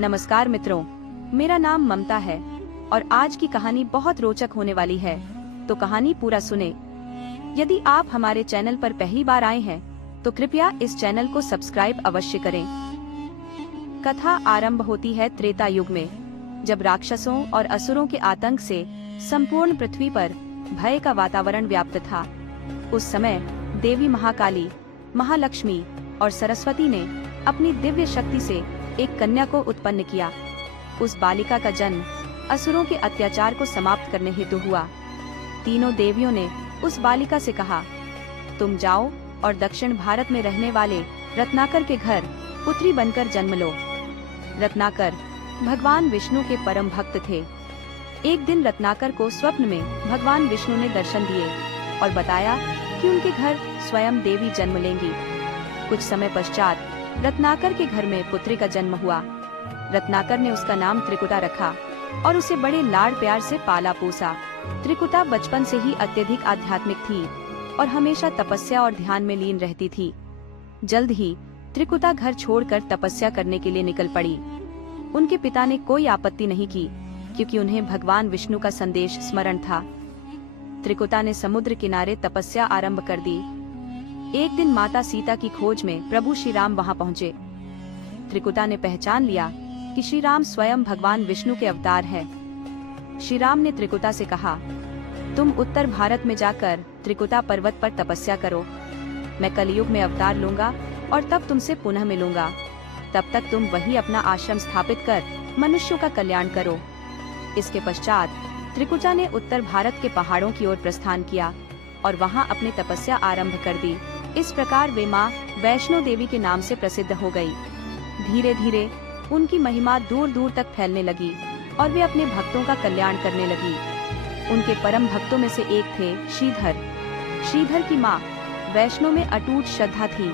नमस्कार मित्रों, मेरा नाम ममता है और आज की कहानी बहुत रोचक होने वाली है, तो कहानी पूरा सुने। यदि आप हमारे चैनल पर पहली बार आए हैं तो कृपया इस चैनल को सब्सक्राइब अवश्य करें। कथा आरंभ होती है त्रेता युग में, जब राक्षसों और असुरों के आतंक से संपूर्ण पृथ्वी पर भय का वातावरण व्याप्त था। उस समय देवी महाकाली, महालक्ष्मी और सरस्वती ने अपनी दिव्य शक्ति से एक कन्या को उत्पन्न किया। उस बालिका का जन्म असुरों के अत्याचार को समाप्त करने हेतु हुआ। तीनों देवियों ने उस बालिका से कहा, तुम जाओ और दक्षिण भारत में रहने वाले रत्नाकर के घर पुत्री बनकर जन्म लो। रत्नाकर भगवान विष्णु के परम भक्त थे। एक दिन रत्नाकर को स्वप्न में भगवान विष्णु ने दर्शन दिए और बताया कि उनके घर स्वयं देवी जन्म लेंगी। कुछ समय पश्चात रत्नाकर के घर में पुत्री का जन्म हुआ। रत्नाकर ने उसका नाम त्रिकुटा रखा और उसे बड़े लाड प्यार से पाला पोसा। त्रिकुटा बचपन से ही अत्यधिक आध्यात्मिक थी और हमेशा तपस्या और ध्यान में लीन रहती थी। जल्द ही त्रिकुटा घर छोड़कर तपस्या करने के लिए निकल पड़ी। उनके पिता ने कोई आपत्ति नहीं की, क्योंकि उन्हें भगवान विष्णु का संदेश स्मरण था। त्रिकुटा ने समुद्र किनारे तपस्या आरंभ कर दी। एक दिन माता सीता की खोज में प्रभु श्री राम वहां पहुंचे। त्रिकुटा ने पहचान लिया कि श्री राम स्वयं भगवान विष्णु के अवतार हैं। श्री राम ने त्रिकुटा से कहा, तुम उत्तर भारत में जाकर त्रिकुटा पर्वत पर तपस्या करो। मैं कलयुग में अवतार लूंगा और तब तुमसे पुनः मिलूंगा। तब तक तुम वही अपना आश्रम स्थापित कर मनुष्यों का कल्याण करो। इसके पश्चात त्रिकुटा ने उत्तर भारत के पहाड़ों की ओर प्रस्थान किया और वहां अपनी तपस्या आरंभ कर दी। इस प्रकार वे माँ वैष्णो देवी के नाम से प्रसिद्ध हो गई। धीरे धीरे उनकी महिमा दूर दूर तक फैलने लगी और वे अपने भक्तों का कल्याण करने लगी। उनके परम भक्तों में से एक थे श्रीधर। श्रीधर की माँ वैष्णो में अटूट श्रद्धा थी।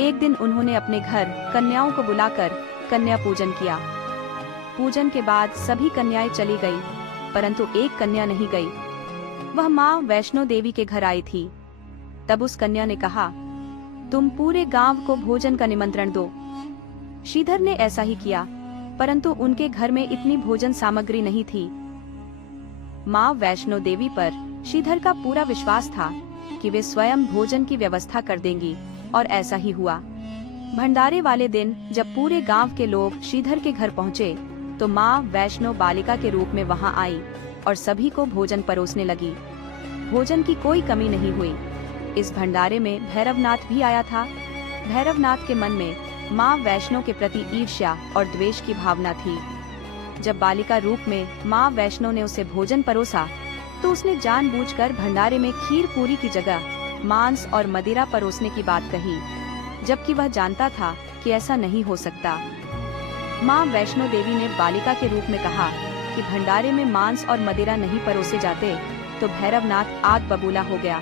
एक दिन उन्होंने अपने घर कन्याओं को बुलाकर कन्या पूजन किया। पूजन के बाद सभी कन्याएं चली गई, परंतु एक कन्या नहीं गई। वह माँ वैष्णो देवी के घर आई थी। तब उस कन्या ने कहा, तुम पूरे गांव को भोजन का निमंत्रण दो। श्रीधर ने ऐसा ही किया, परंतु उनके घर में इतनी भोजन सामग्री नहीं थी। माँ वैष्णो देवी पर श्रीधर का पूरा विश्वास था कि वे स्वयं भोजन की व्यवस्था कर देंगी, और ऐसा ही हुआ। भंडारे वाले दिन जब पूरे गांव के लोग श्रीधर के घर पहुँचे तो माँ वैष्णो बालिका के रूप में वहां आई और सभी को भोजन परोसने लगी। भोजन की कोई कमी नहीं हुई। इस भंडारे में भैरवनाथ भी आया था। भैरवनाथ के मन में माँ वैष्णो के प्रति ईर्ष्या और द्वेष की भावना थी। जब बालिका रूप में माँ वैष्णो ने उसे भोजन परोसा तो उसने जानबूझकर भंडारे में खीर पूरी की जगह मांस और मदिरा परोसने की बात कही, जबकि वह जानता था कि ऐसा नहीं हो सकता। माँ वैष्णो देवी ने बालिका के रूप में कहा कि भंडारे में मांस और मदिरा नहीं परोसे जाते, तो भैरवनाथ आग बबूला हो गया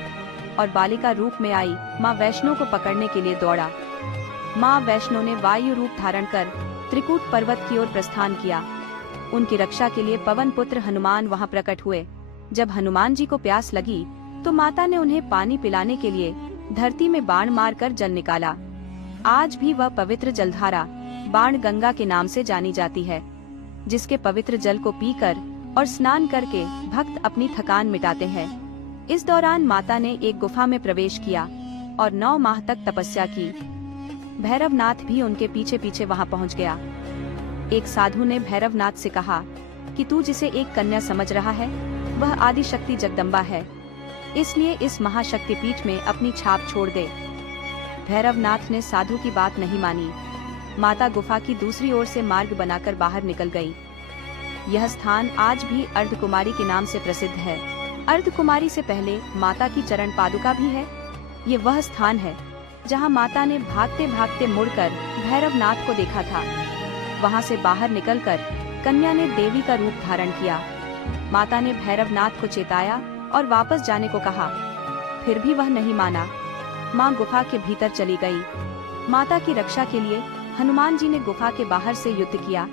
और बालिका रूप में आई माँ वैष्णो को पकड़ने के लिए दौड़ा। माँ वैष्णो ने वायु रूप धारण कर त्रिकूट पर्वत की ओर प्रस्थान किया। उनकी रक्षा के लिए पवन पुत्र हनुमान वहां प्रकट हुए। जब हनुमान जी को प्यास लगी तो माता ने उन्हें पानी पिलाने के लिए धरती में बाण मारकर जल निकाला। आज भी वह पवित्र जलधारा बाण गंगा के नाम से जानी जाती है, जिसके पवित्र जल को पीकर और स्नान करके भक्त अपनी थकान मिटाते हैं। इस दौरान माता ने एक गुफा में प्रवेश किया और 9 माह तक तपस्या की। भैरवनाथ भी उनके पीछे पीछे वहां पहुंच गया। एक साधु ने भैरवनाथ से कहा कि तू जिसे एक कन्या समझ रहा है वह आदि शक्ति जगदम्बा है, इसलिए इस महाशक्ति पीठ में अपनी छाप छोड़ दे। भैरवनाथ ने साधु की बात नहीं मानी। माता गुफा की दूसरी ओर से मार्ग बनाकर बाहर निकल गई। यह स्थान आज भी अर्धकुमारी के नाम से प्रसिद्ध है। अर्धकुमारी से पहले माता की चरण पादुका भी है। ये वह स्थान है जहां माता ने भागते भागते मुड़कर भैरवनाथ को देखा था। वहां से बाहर निकलकर कन्या ने देवी का रूप धारण किया। माता ने भैरवनाथ को चेताया और वापस जाने को कहा, फिर भी वह नहीं माना। माँ गुफा के भीतर चली गई। माता की रक्षा के लिए हनुमान जी ने गुफा के बाहर से युद्ध किया।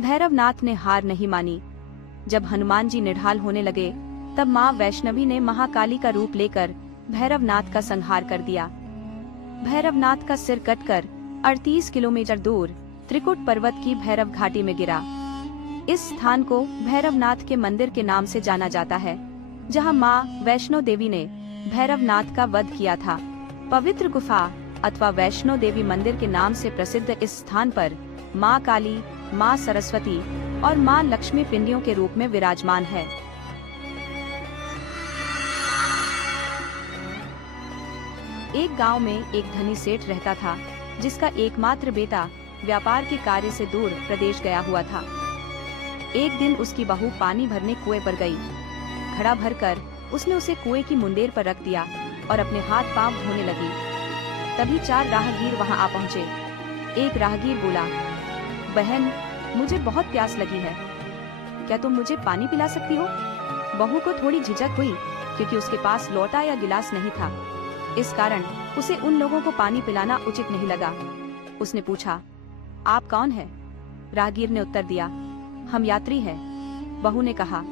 भैरवनाथ ने हार नहीं मानी। जब हनुमान जी निढाल होने लगे तब माँ वैष्णवी ने महाकाली का रूप लेकर भैरवनाथ का संहार कर दिया। भैरवनाथ का सिर कटकर 38 किलोमीटर दूर त्रिकुट पर्वत की भैरव घाटी में गिरा। इस स्थान को भैरवनाथ के मंदिर के नाम से जाना जाता है, जहां मां वैष्णो देवी ने भैरवनाथ का वध किया था। पवित्र गुफा अथवा वैष्णो देवी मंदिर के नाम से प्रसिद्ध इस स्थान पर मां काली, मां सरस्वती और मां लक्ष्मी पिंडियों के रूप में विराजमान है। एक गांव में एक धनी सेठ रहता था, जिसका एकमात्र बेटा व्यापार के कार्य से दूर प्रदेश गया हुआ था। एक दिन उसकी बहू पानी भरने कुएं पर गई। घड़ा भरकर उसने उसे कुएं की मुंडेर पर रख दिया और अपने हाथ पांव धोने लगी। तभी 4 राहगीर वहां आ पहुंचे। एक राहगीर बोला, बहन, मुझे बहुत प्यास लगी है, क्या तुम मुझे पानी पिला सकती हो? बहू को थोड़ी झिझक हुई, क्योंकि उसके पास लोटा या गिलास नहीं था। इस कारण उसे उन लोगों को पानी पिलाना उचित नहीं लगा। उसने पूछा, आप कौन हैं? राहगीर ने उत्तर दिया, हम यात्री हैं। बहू ने कहा,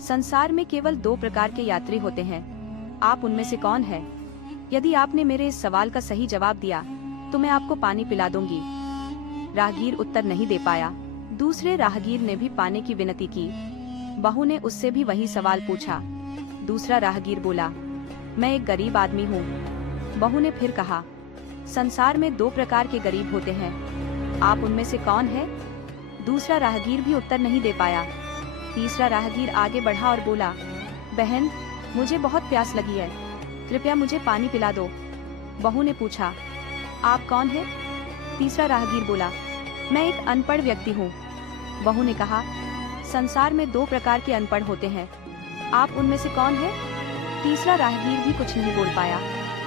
संसार में केवल 2 प्रकार के यात्री होते हैं, आप उनमें से कौन है? यदि आपने मेरे इस सवाल का सही जवाब दिया तो मैं आपको पानी पिला दूंगी। राहगीर उत्तर नहीं दे पाया। दूसरे राहगीर ने भी पानी की विनती की। बहू ने उससे भी वही सवाल पूछा। दूसरा राहगीर बोला, मैं एक गरीब आदमी हूँ। बहू ने फिर कहा, संसार में 2 प्रकार के गरीब होते हैं, आप उनमें से कौन है? दूसरा राहगीर भी उत्तर नहीं दे पाया। तीसरा राहगीर आगे बढ़ा और बोला, बहन, मुझे बहुत प्यास लगी है, कृपया मुझे पानी पिला दो। बहू ने पूछा, आप कौन है? तीसरा राहगीर बोला, मैं एक अनपढ़ व्यक्ति हूँ। बहू ने कहा, संसार में 2 प्रकार के अनपढ़ होते हैं, आप उनमें से कौन है? तीसरा राहगीर भी कुछ नहीं बोल पाया।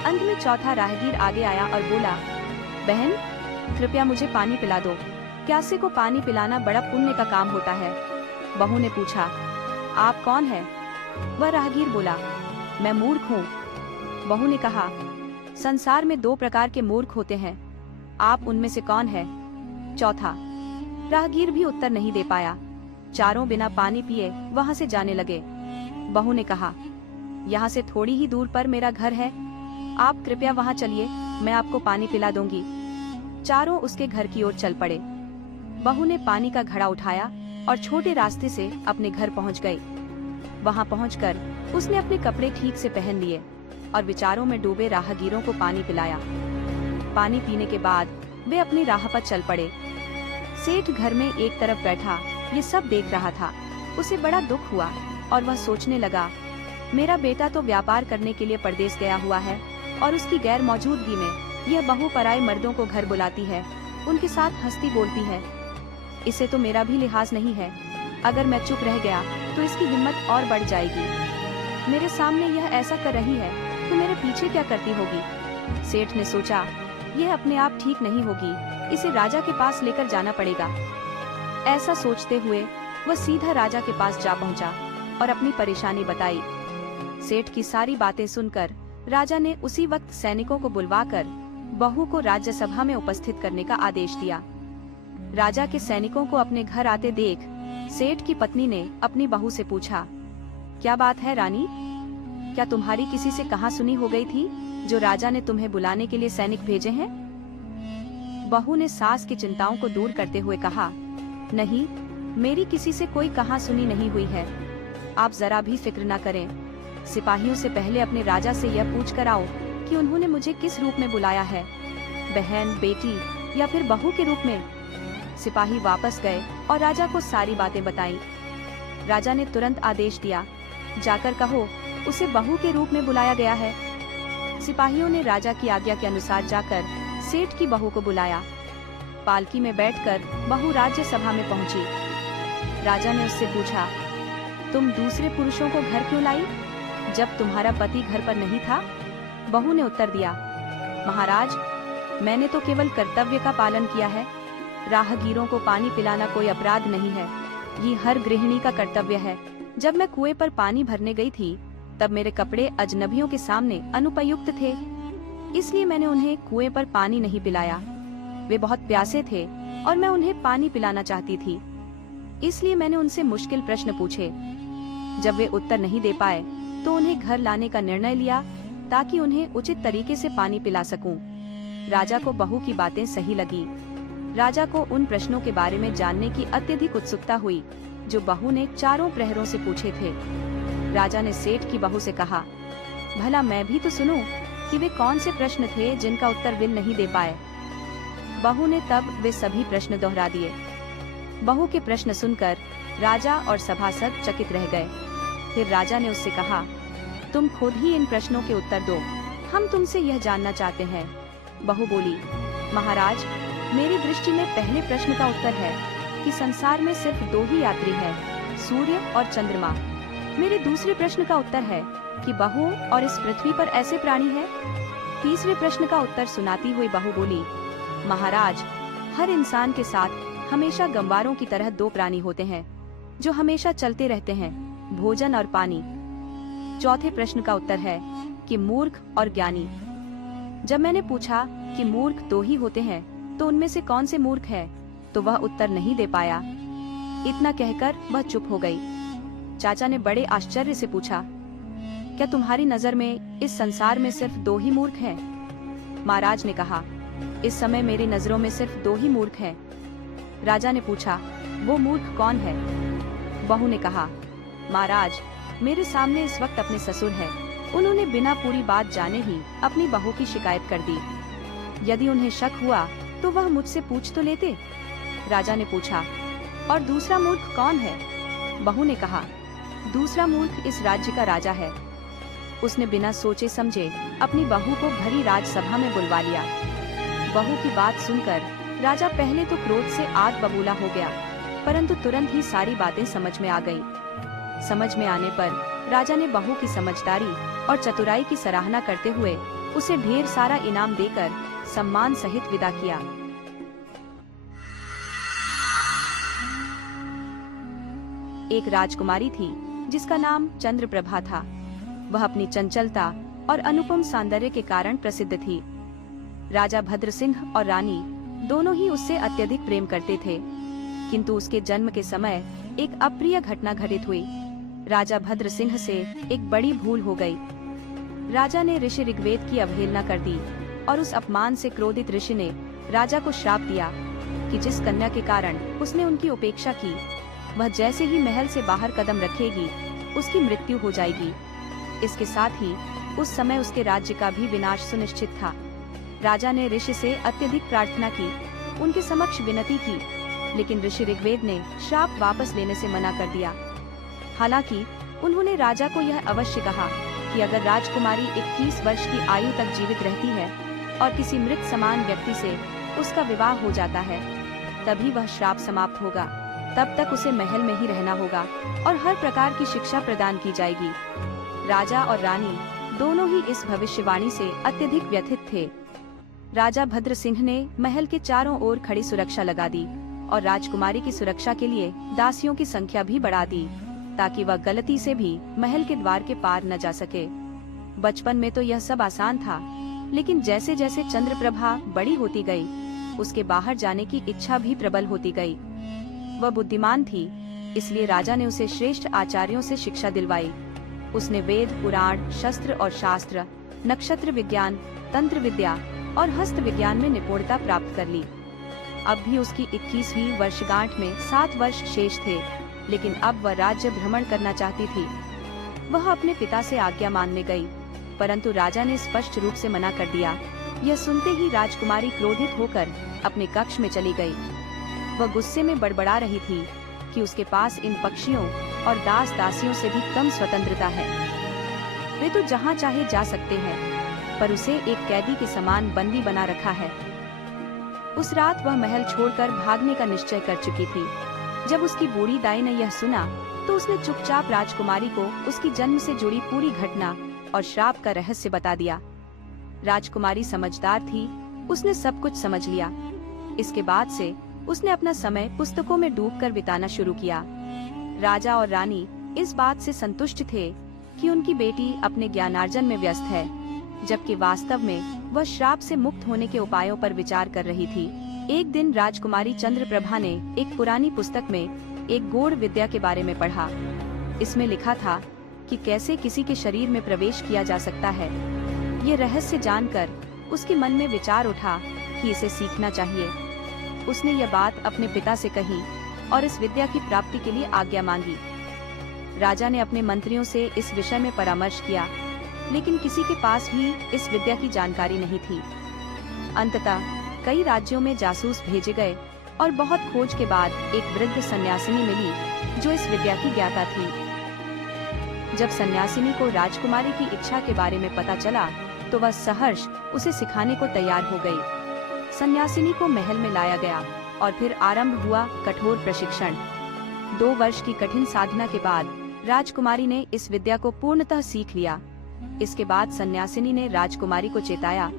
अंत में चौथा राहगीर आगे आया और बोला, बहन, कृपया मुझे पानी पिला दो, प्यासे को पानी पिलाना बड़ा पुण्य का काम होता है। बहू ने पूछा, आप कौन है? वह राहगीर बोला, मैं मूर्ख हूँ। बहू ने कहा, संसार में 2 प्रकार के मूर्ख होते हैं, आप उनमें से कौन है? चौथा राहगीर भी उत्तर नहीं दे पाया। चारों बिना पानी पिए वहां से जाने लगे। बहू ने कहा, यहाँ से थोड़ी ही दूर पर मेरा घर है, आप कृपया वहाँ चलिए, मैं आपको पानी पिला दूंगी। चारों उसके घर की ओर चल पड़े। बहू ने पानी का घड़ा उठाया और छोटे रास्ते से अपने घर पहुँच गई। वहाँ पहुँचकर उसने अपने कपड़े ठीक से पहन लिए और विचारों में डूबे राहगीरों को पानी पिलाया। पानी पीने के बाद वे अपनी राह पर चल पड़े। सेठ घर में एक तरफ बैठा ये सब देख रहा था। उसे बड़ा दुख हुआ और वह सोचने लगा, मेरा बेटा तो व्यापार करने के लिए परदेश गया हुआ है और उसकी गैर मौजूदगी में यह बहू पराये मर्दों को घर बुलाती है, उनके साथ हंसती बोलती है। इसे तो मेरा भी लिहाज नहीं है, अगर मैं चुप रह गया तो इसकी हिम्मत और बढ़ जाएगी। मेरे सामने यह ऐसा कर रही है तो मेरे पीछे क्या करती होगी। सेठ ने सोचा, यह अपने आप ठीक नहीं होगी, इसे राजा के पास लेकर जाना पड़ेगा। ऐसा सोचते हुए वह सीधा राजा के पास जा पहुंचा और अपनी परेशानी बताई। सेठ की सारी बातें सुनकर राजा ने उसी वक्त सैनिकों को बुलवाकर बहू को राज्यसभा में उपस्थित करने का आदेश दिया। राजा के सैनिकों को अपने घर आते देख सेठ की पत्नी ने अपनी बहू से पूछा, क्या बात है रानी, क्या तुम्हारी किसी से कहा सुनी हो गई थी जो राजा ने तुम्हें बुलाने के लिए सैनिक भेजे हैं? बहू ने सास की चिंताओं को दूर करते हुए कहा, नहीं, मेरी किसी से कोई कहा सुनी नहीं हुई है, आप जरा भी फिक्र न करें। सिपाहियों से पहले अपने राजा से यह पूछ कर आओ कि उन्होंने मुझे किस रूप में बुलाया है, बहन, बेटी या फिर बहू के रूप में। सिपाही वापस गए और राजा को सारी बातें बताई। राजा ने तुरंत आदेश दिया, जाकर कहो उसे बहू के रूप में बुलाया गया है। सिपाहियों ने राजा की आज्ञा के अनुसार जाकर सेठ की बहू को बुलाया। पालकी में बैठकर बहू राज्यसभा में पहुंची। राजा ने उससे पूछा, तुम दूसरे पुरुषों को घर क्यों लाई, जब तुम्हारा पति घर पर नहीं था? बहू ने उत्तर दिया, महाराज, मैंने तो केवल कर्तव्य का पालन किया है। राहगीरों को पानी पिलाना कोई अपराध नहीं है, ये हर गृहिणी का कर्तव्य है। जब मैं कुएं पर पानी भरने गई थी तब मेरे कपड़े अजनबियों के सामने अनुपयुक्त थे, इसलिए मैंने उन्हें कुएं पर पानी नहीं पिलाया। वे बहुत प्यासे थे और मैं उन्हें पानी पिलाना चाहती थी, इसलिए मैंने उनसे मुश्किल प्रश्न पूछे। जब वे उत्तर नहीं दे पाए तो उन्हें घर लाने का निर्णय लिया ताकि उन्हें उचित तरीके से पानी पिला सकूं। राजा को बहू की बातें सही लगी। राजा को उन प्रश्नों के बारे में जानने की अत्यधिक उत्सुकता हुई जो बहू ने चारों प्रहरों से पूछे थे। राजा ने सेठ की बहू से कहा, भला मैं भी तो सुनूं कि वे कौन से प्रश्न थे जिनका उत्तर वे नहीं दे पाए। बहू ने तब वे सभी प्रश्न दोहरा दिए। बहू के प्रश्न सुनकर राजा और सभासद चकित रह गए। फिर राजा ने उससे कहा, तुम खुद ही इन प्रश्नों के उत्तर दो, हम तुमसे यह जानना चाहते हैं। बहू बोली, महाराज, मेरी दृष्टि में पहले प्रश्न का उत्तर है कि संसार में सिर्फ दो ही यात्री है, सूर्य और चंद्रमा। मेरे दूसरे प्रश्न का उत्तर है कि बहू और इस पृथ्वी पर ऐसे प्राणी है। तीसरे प्रश्न का उत्तर सुनाती हुई बहू बोली, महाराज, हर इंसान के साथ हमेशा गंवारों की तरह दो प्राणी होते हैं जो हमेशा चलते रहते हैं, भोजन और पानी। चौथे प्रश्न का उत्तर है कि मूर्ख और ज्ञानी। जब मैंने पूछा कि मूर्ख दो ही होते हैं तो उनमें से कौन से मूर्ख है, तो वह उत्तर नहीं दे पाया। इतना कहकर वह चुप हो गई। चाचा ने बड़े आश्चर्य से पूछा, क्या तुम्हारी नजर में इस संसार में सिर्फ दो ही मूर्ख हैं? महाराज ने कहा, इस समय मेरी नजरों में सिर्फ दो ही मूर्ख हैं। राजा ने पूछा, वो मूर्ख कौन है? बहू ने कहा, महाराज, मेरे सामने इस वक्त अपने ससुर हैं। उन्होंने बिना पूरी बात जाने ही अपनी बहू की शिकायत कर दी। यदि उन्हें शक हुआ तो वह मुझसे पूछ तो लेते। राजा ने पूछा, और दूसरा मूर्ख कौन है? बहू ने कहा, दूसरा मूर्ख इस राज्य का राजा है। उसने बिना सोचे समझे अपनी बहू को भरी राजसभा में बुलवा लिया। बहू की बात सुनकर राजा पहले तो क्रोध से आग बबूला हो गया, परंतु तुरंत ही सारी बातें समझ में आ गईं। समझ में आने पर राजा ने बहू की समझदारी और चतुराई की सराहना करते हुए उसे ढेर सारा इनाम देकर सम्मान सहित विदा किया। एक राजकुमारी थी जिसका नाम चंद्रप्रभा था। वह अपनी चंचलता और अनुपम सौंदर्य के कारण प्रसिद्ध थी। राजा भद्रसिंह और रानी दोनों ही उससे अत्यधिक प्रेम करते थे, किंतु उसके जन्म के समय एक अप्रिय घटना घटित हुई। राजा भद्रसिंह से एक बड़ी भूल हो गई। राजा ने ऋषि ऋग्वेद की अवहेलना कर दी और उस अपमान से क्रोधित ऋषि ने राजा को श्राप दिया कि जिस कन्या के कारण उसने उनकी उपेक्षा की, वह जैसे ही महल से बाहर कदम रखेगी उसकी मृत्यु हो जाएगी। इसके साथ ही उस समय उसके राज्य का भी विनाश सुनिश्चित था। राजा ने ऋषि से अत्यधिक प्रार्थना की, उनके समक्ष विनती की, लेकिन ऋषि ऋग्वेद ने श्राप वापस लेने से मना कर दिया। हालांकि उन्होंने राजा को यह अवश्य कहा कि अगर राजकुमारी 21 वर्ष की आयु तक जीवित रहती है और किसी मृत समान व्यक्ति से उसका विवाह हो जाता है, तभी वह श्राप समाप्त होगा। तब तक उसे महल में ही रहना होगा और हर प्रकार की शिक्षा प्रदान की जाएगी। राजा और रानी दोनों ही इस भविष्यवाणी से अत्यधिक व्यथित थे। राजा भद्रसिंह ने महल के चारों ओर खड़ी सुरक्षा लगा दी और राजकुमारी की सुरक्षा के लिए दासियों की संख्या भी बढ़ा दी, ताकि वह गलती से भी महल के द्वार के पार न जा सके। बचपन में तो यह सब आसान था, लेकिन जैसे जैसे चंद्रप्रभा बड़ी होती गई, उसके बाहर जाने की इच्छा भी प्रबल होती गई। वह बुद्धिमान थी, इसलिए राजा ने उसे श्रेष्ठ आचार्यों से शिक्षा दिलवाई। उसने वेद, पुराण, शस्त्र और शास्त्र, नक्षत्र विज्ञान, तंत्र विद्या और हस्त विज्ञान में निपुणता प्राप्त कर ली। अब भी उसकी 21वीं वर्षगांठ में 7 वर्ष शेष थे, लेकिन अब वह राज्य भ्रमण करना चाहती थी। वह अपने पिता से आज्ञा मांगने गई, परंतु राजा ने स्पष्ट रूप से मना कर दिया। यह सुनते ही राजकुमारी क्रोधित होकर अपने कक्ष में चली गई। वह गुस्से में बड़बड़ा रही थी कि उसके पास इन पक्षियों और दास दासियों से भी कम स्वतंत्रता है। वे तो जहाँ चाहे जा सकते हैं, पर उसे एक कैदी के समान बंदी बना रखा है। उस रात वह महल छोड़कर भागने का निश्चय कर चुकी थी। जब उसकी बूढ़ी दाई ने यह सुना, तो उसने चुपचाप राजकुमारी को उसकी जन्म से जुड़ी पूरी घटना और श्राप का रहस्य बता दिया। राजकुमारी समझदार थी, उसने सब कुछ समझ लिया। इसके बाद से उसने अपना समय पुस्तकों में डूबकर बिताना शुरू किया। राजा और रानी इस बात से संतुष्ट थे कि उनकी बेटी अपने ज्ञानार्जन में व्यस्त है, जबकि वास्तव में वह श्राप से मुक्त होने के उपायों पर विचार कर रही थी। एक दिन राजकुमारी चंद्रप्रभा ने एक पुरानी पुस्तक में एक गूढ़ विद्या के बारे में पढ़ा। इसमें लिखा था कि कैसे किसी के शरीर में प्रवेश किया जा सकता है। ये रहस्य जानकर उसके मन में विचार उठा कि इसे सीखना चाहिए। उसने यह बात अपने पिता से कही और इस विद्या की प्राप्ति के लिए आज्ञा मांगी। राजा ने अपने मंत्रियों से इस विषय में परामर्श किया, लेकिन किसी के पास भी इस विद्या की जानकारी नहीं थी। अंततः कई राज्यों में जासूस भेजे गए और बहुत खोज के बाद एक वृद्ध सन्यासिनी मिली जो इस विद्या की ज्ञाता थी। जब सन्यासिनी को राजकुमारी की इच्छा के बारे में पता चला तो वह सहर्ष उसे सिखाने को तैयार हो गई। सन्यासिनी को महल में लाया गया और फिर आरंभ हुआ कठोर प्रशिक्षण। 2 वर्ष की कठिन साधना के बाद राजकुमारी ने इस विद्या को पूर्णतः सीख लिया। इसके बाद सन्यासिनी ने राजकुमारी को चेताया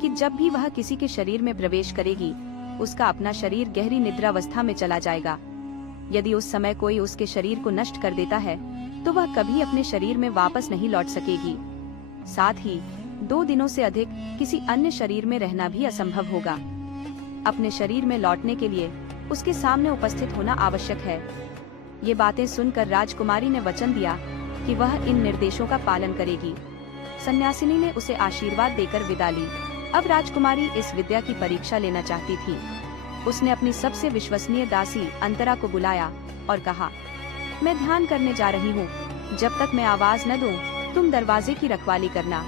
कि जब भी वह किसी के शरीर में प्रवेश करेगी, उसका अपना शरीर गहरी निद्रावस्था में चला जाएगा। यदि उस समय कोई उसके शरीर को नष्ट कर देता है तो वह कभी अपने शरीर में वापस नहीं लौट सकेगी। साथ ही 2 दिनों से अधिक किसी अन्य शरीर में रहना भी असंभव होगा। अपने शरीर में लौटने के लिए उसके सामने उपस्थित होना आवश्यक है। ये बातें सुनकर राजकुमारी ने वचन दिया कि वह इन निर्देशों का पालन करेगी। सन्यासिनी ने उसे आशीर्वाद देकर विदा ली। अब राजकुमारी इस विद्या की परीक्षा लेना चाहती थी। उसने अपनी सबसे विश्वसनीय दासी अंतरा को बुलाया और कहा, मैं ध्यान करने जा रही हूँ, जब तक मैं आवाज न दूं, तुम दरवाजे की रखवाली करना।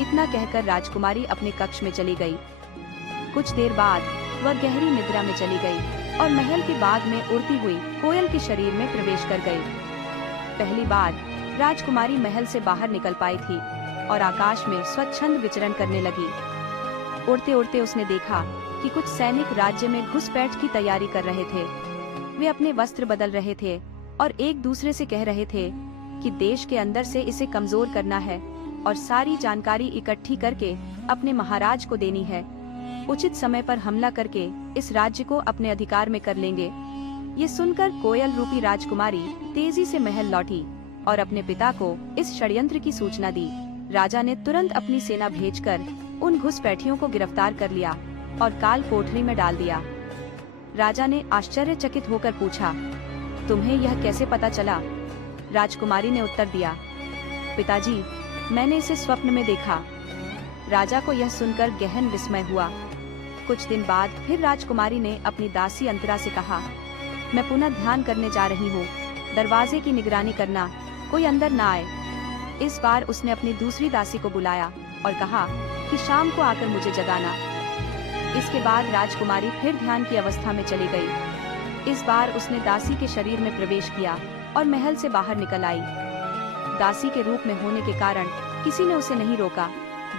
इतना कहकर राजकुमारी अपने कक्ष में चली गई। कुछ देर बाद वह गहरी निद्रा में चली गई और महल के बाग में उड़ती हुई कोयल के शरीर में प्रवेश कर गई। पहली बार राजकुमारी महल से बाहर निकल पाई थी और आकाश में स्वच्छंद विचरण करने लगी। उड़ते उड़ते उसने देखा कि कुछ सैनिक राज्य में घुसपैठ की तैयारी कर रहे थे। वे अपने वस्त्र बदल रहे थे और एक दूसरे से कह रहे थे कि देश के अंदर से इसे कमजोर करना है और सारी जानकारी इकट्ठी करके अपने महाराज को देनी है। उचित समय पर हमला करके इस राज्य को अपने अधिकार में कर लेंगे। ये सुनकर कोयल रूपी राजकुमारी तेजी से महल लौटी और अपने पिता को इस षड्यंत्र की सूचना दी। राजा ने तुरंत अपनी सेना भेजकर उन घुसपैठियों को गिरफ्तार कर लिया और काल कोठरी में डाल दिया। राजा ने आश्चर्यचकित होकर पूछा, तुम्हें यह कैसे पता चला? राजकुमारी ने उत्तर दिया, पिताजी, मैंने इसे स्वप्न में देखा। राजा को यह सुनकर गहन विस्मय हुआ। कुछ दिन बाद फिर राजकुमारी ने अपनी दासी अंतरा से कहा, मैं पुनः ध्यान करने जा रही हूँ, दरवाजे की निगरानी करना, कोई अंदर न आए। इस बार उसने अपनी दूसरी दासी को बुलाया और कहा कि शाम को आकर मुझे जगाना। इसके बाद राजकुमारी फिर ध्यान की अवस्था में चली गई। इस बार उसने दासी के शरीर में प्रवेश किया और महल से बाहर निकल आई। दासी के रूप में होने के कारण किसी ने उसे नहीं रोका।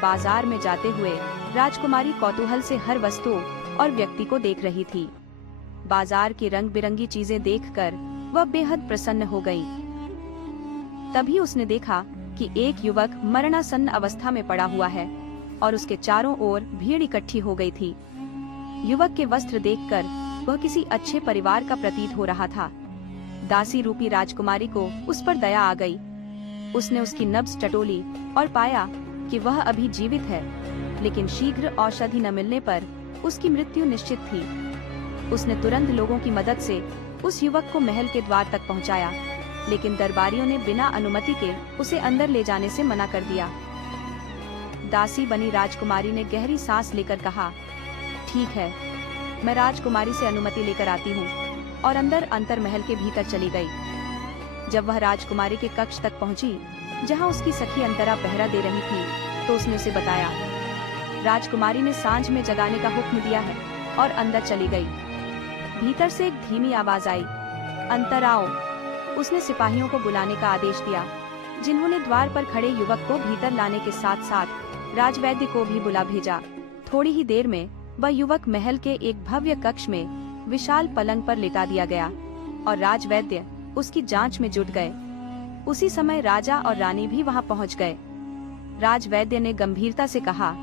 बाजार में जाते हुए राजकुमारी कौतूहल से हर वस्तु और व्यक्ति को देख रही थी। बाजार की रंग बिरंगी चीजें देखकर वह बेहद प्रसन्न हो गई। तभी उसने देखा कि एक युवक मरणासन्न अवस्था में पड़ा हुआ है और उसके चारों ओर भीड़ इकट्ठी हो गई थी। युवक के वस्त्र देखकर वह किसी अच्छे परिवार का प्रतीत हो रहा था। दासी रूपी राजकुमारी को उस पर दया आ गई। उसने उसकी नब्ज टटोली और पाया कि वह अभी जीवित है, लेकिन शीघ्र औषधि न मिलने पर उसकी मृत्यु निश्चित थी। उसने तुरंत लोगों की मदद से उस युवक को महल के द्वार तक पहुंचाया, लेकिन दरबारियों ने बिना अनुमति के उसे अंदर ले जाने से मना कर दिया। दासी बनी राजकुमारी ने गहरी सांस लेकर कहा, ठीक है, मैं राजकुमारी से अनुमति लेकर आती हूँ, और अंदर अंतरमहल के भीतर चली गई। जब वह राजकुमारी के कक्ष तक पहुंची, जहां उसकी सखी अंतरा पहरा दे रही थी, तो उसने उसे बताया। राजकुमारी ने सांझ में जगाने का हुक्म दिया है और अंदर चली गई। भीतर से एक धीमी आवाज आई, अंतर आओ। उसने सिपाहियों को बुलाने का आदेश दिया, जिन्होंने द्वार पर खड़े युवक को भीतर लाने के साथ साथ राजवैद्य को भी बुला भेजा। थोड़ी ही देर में वह युवक महल के एक भव्य कक्ष में विशाल पलंग पर लेटा दिया गया और राजवैद्य उसकी जांच में जुट गए। उसी समय राजा और रानी भी वहां पहुंच गए। राजवैद्य ने गंभीरता से कहा,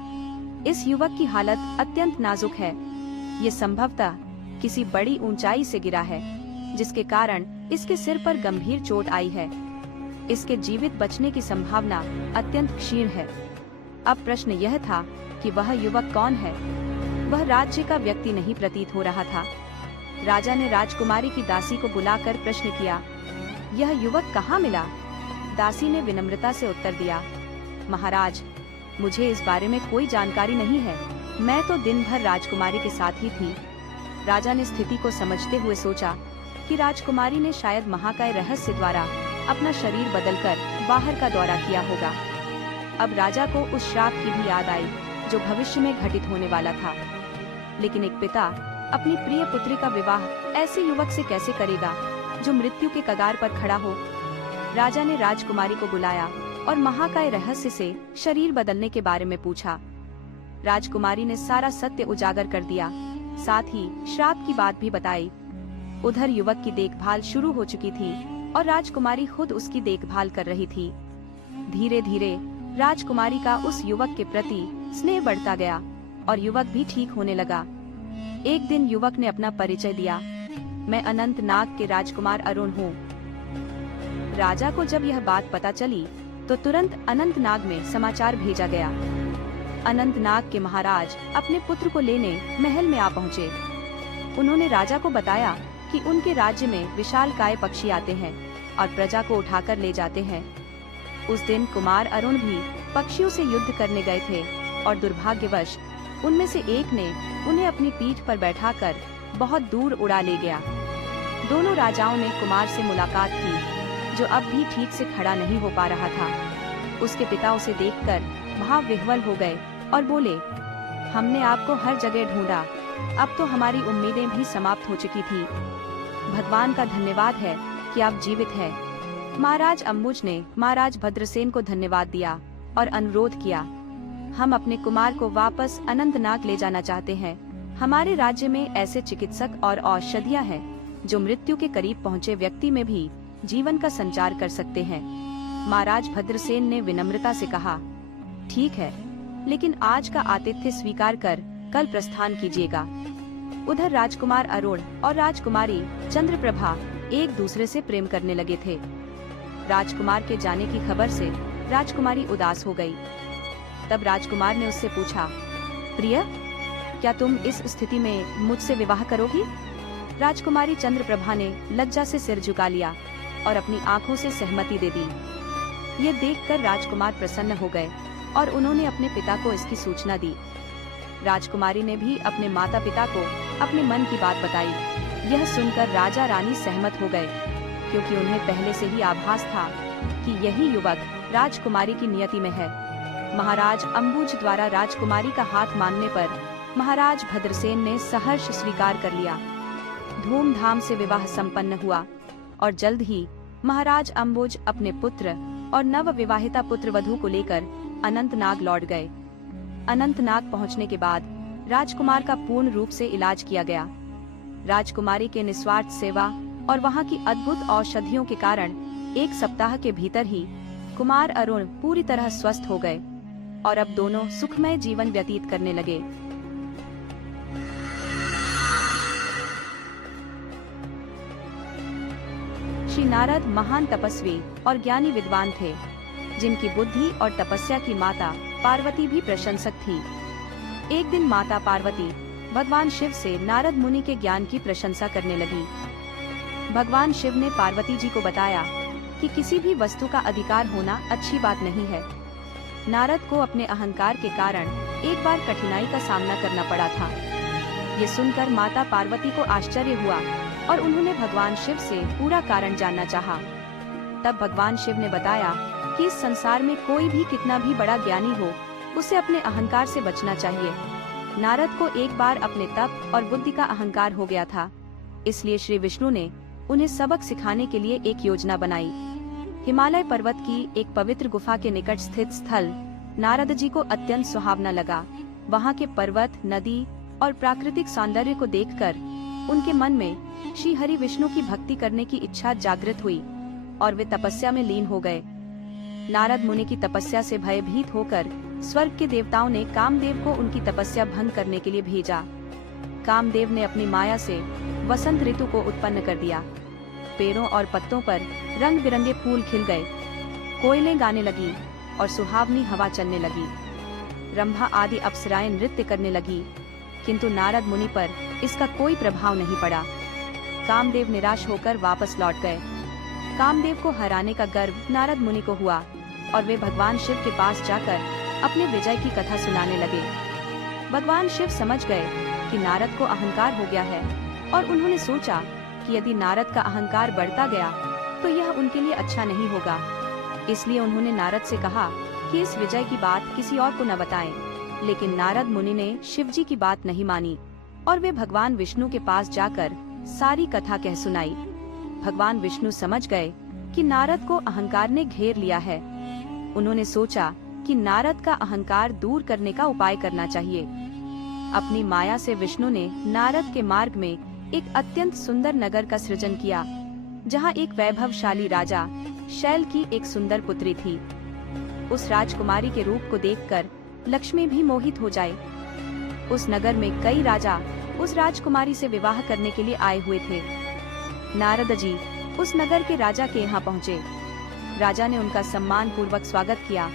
इस युवक की हालत अत्यंत नाजुक है। ये संभवतः किसी बड़ी ऊंचाई से गिरा है, जिसके कारण इसके सिर पर गंभीर चोट आई है। इसके जीवित बचने की संभावना अत्यंत क्षीण है। अब प्रश्न यह था कि वह युवक कौन है। वह राज्य का व्यक्ति नहीं प्रतीत हो रहा था। राजा ने राजकुमारी की दासी को बुलाकर प्रश्न किया, यह युवक कहाँ मिला? दासी ने विनम्रता से उत्तर दिया, महाराज, मुझे इस बारे में कोई जानकारी नहीं है। मैं तो दिन भर राजकुमारी के साथ ही थी। राजा ने स्थिति को समझते हुए सोचा कि राजकुमारी ने शायद महाकाय रहस्य द्वारा अपना शरीर बदलकर बाहर का दौरा किया होगा। अब राजा को उस श्राप की भी याद आई जो भविष्य में घटित होने वाला था। लेकिन एक पिता अपनी प्रिय पुत्री का विवाह ऐसे युवक से कैसे करेगा जो मृत्यु के कगार पर खड़ा हो। राजा ने राजकुमारी को बुलाया और महाकाय रहस्य से शरीर बदलने के बारे में पूछा। राजकुमारी ने सारा सत्य उजागर कर दिया, साथ ही श्राप की बात भी बताई। उधर युवक की देखभाल शुरू हो चुकी थी और राजकुमारी खुद उसकी देखभाल कर रही थी। धीरे धीरे राजकुमारी का उस युवक के प्रति स्नेह बढ़ता गया और युवक भी ठीक होने लगा। एक दिन युवक ने अपना परिचय दिया, मैं अनंत नाग के राजकुमार अरुण हूँ। राजा को जब यह बात पता चली तो तुरंत अनंत नाग में समाचार भेजा गया। अनंत नाग के महाराज अपने पुत्र को लेने महल में आ पहुँचे। उन्होंने राजा को बताया कि उनके राज्य में विशालकाय पक्षी आते हैं और प्रजा को उठाकर ले जाते हैं। उस दिन कुमार अरुण भी पक्षियों से युद्ध करने गए थे और दुर्भाग्यवश उनमें से एक ने उन्हें अपनी पीठ पर बैठाकर बहुत दूर उड़ा ले गया। दोनों राजाओं ने कुमार से मुलाकात की जो अब भी ठीक से खड़ा नहीं हो पा रहा था। उसके पिता उसे देखकर भाव विह्वल हो गए और बोले, हमने आपको हर जगह ढूंढा, अब तो हमारी उम्मीदें भी समाप्त हो चुकी थी। भगवान का धन्यवाद है कि आप जीवित हैं। महाराज अम्बुज ने महाराज भद्रसेन को धन्यवाद दिया और अनुरोध किया, हम अपने कुमार को वापस अनंतनाग ले जाना चाहते हैं। हमारे राज्य में ऐसे चिकित्सक और औषधियाँ हैं जो मृत्यु के करीब पहुँचे व्यक्ति में भी जीवन का संचार कर सकते हैं। महाराज भद्रसेन ने विनम्रता से कहा, ठीक है, लेकिन आज का आतिथ्य स्वीकार कर कल प्रस्थान कीजिएगा। उधर राजकुमार अरुण और राजकुमारी चंद्रप्रभा एक दूसरे से प्रेम करने लगे थे। राजकुमार के जाने की खबर से राजकुमारी उदास हो गई। तब राजकुमार ने उससे पूछा, प्रिय, क्या तुम इस स्थिति में मुझसे विवाह करोगी? राजकुमारी चंद्रप्रभा ने लज्जा से सिर झुका लिया और अपनी आंखों से सहमति दे दी। ये देखकर राजकुमार प्रसन्न हो गए और उन्होंने अपने पिता को इसकी सूचना दी। राजकुमारी ने भी अपने माता पिता को अपने मन की बात बताई। यह सुनकर राजा रानी सहमत हो गए, क्योंकि उन्हें पहले से ही आभास था कि यही युवक राजकुमारी की नियति में है। महाराज अम्बुज द्वारा राजकुमारी का हाथ मांगने पर महाराज भद्रसेन ने सहर्ष स्वीकार कर लिया। धूमधाम से विवाह संपन्न हुआ और जल्द ही महाराज अम्बुज अपने पुत्र और नव विवाहिता पुत्र वधू को लेकर अनंतनाग लौट गए। अनंतनाग पहुंचने के बाद राजकुमार का पूर्ण रूप से इलाज किया गया। राजकुमारी के निस्वार्थ सेवा और वहां की अद्भुत औषधियों के कारण 1 सप्ताह के भीतर ही कुमार अरुण पूरी तरह स्वस्थ हो गए और अब दोनों सुखमय जीवन व्यतीत करने लगे। श्री नारद महान तपस्वी और ज्ञानी विद्वान थे, जिनकी बुद्धि और तपस्या की माता पार्वती भी प्रशंसक थी। एक दिन माता पार्वती भगवान शिव से नारद मुनि के ज्ञान की प्रशंसा करने लगी। भगवान शिव ने पार्वती जी को बताया कि किसी भी वस्तु का अधिकार होना अच्छी बात नहीं है। नारद को अपने अहंकार के कारण एक बार कठिनाई का सामना करना पड़ा था। ये सुनकर माता पार्वती को आश्चर्य हुआ और उन्होंने भगवान शिव से पूरा कारण जानना चाहा। तब भगवान शिव ने बताया कि इस संसार में कोई भी कितना भी बड़ा ज्ञानी हो, उसे अपने अहंकार से बचना चाहिए। नारद को एक बार अपने तप और बुद्धि का अहंकार हो गया था, इसलिए श्री विष्णु ने उन्हें सबक सिखाने के लिए एक योजना बनाई। हिमालय पर्वत की एक पवित्र गुफा के निकट स्थित स्थल नारद जी को अत्यंत सुहावना लगा। वहाँ के पर्वत, नदी और प्राकृतिक सौंदर्य को देखकर उनके मन में श्री हरि विष्णु की भक्ति करने की इच्छा जागृत हुई और वे तपस्या में लीन हो गए। नारद मुनि की तपस्या से भयभीत होकर स्वर्ग के देवताओं ने कामदेव को उनकी तपस्या भंग करने के लिए भेजा। कामदेव ने अपनी माया से वसंत ऋतु को उत्पन्न कर दिया। पेड़ों और पत्तों पर रंग बिरंगे फूल खिल गए, कोयलें गाने लगी और सुहावनी हवा चलने लगी। रंभा आदि अप्सराएं नृत्य करने लगी, किंतु नारद मुनि पर इसका कोई प्रभाव नहीं पड़ा। कामदेव निराश होकर वापस लौट गए। कामदेव को हराने का गर्व नारद मुनि को हुआ और वे भगवान शिव के पास जाकर अपने विजय की कथा सुनाने लगे। भगवान शिव समझ गए कि नारद को अहंकार हो गया है और उन्होंने सोचा कि यदि नारद का अहंकार बढ़ता गया तो यह उनके लिए अच्छा नहीं होगा। इसलिए उन्होंने नारद से कहा कि इस विजय की बात किसी और को न बताएं। लेकिन नारद मुनि ने शिव जी की बात नहीं मानी और वे भगवान विष्णु के पास जाकर सारी कथा कह सुनाई। भगवान विष्णु समझ गए कि नारद को अहंकार ने घेर लिया है। उन्होंने सोचा कि नारद का अहंकार दूर करने का उपाय करना चाहिए। अपनी माया से विष्णु ने नारद के मार्ग में एक अत्यंत सुंदर नगर का सृजन किया, जहाँ एक वैभवशाली राजा शैल की एक सुंदर पुत्री थी। उस राजकुमारी के रूप को देखकर लक्ष्मी भी मोहित हो जाए। उस नगर में कई राजा उस राजकुमारी से विवाह करने के लिए आए हुए थे। नारद जी उस नगर के राजा के यहाँ पहुँचे। राजा ने उनका सम्मान पूर्वक स्वागत किया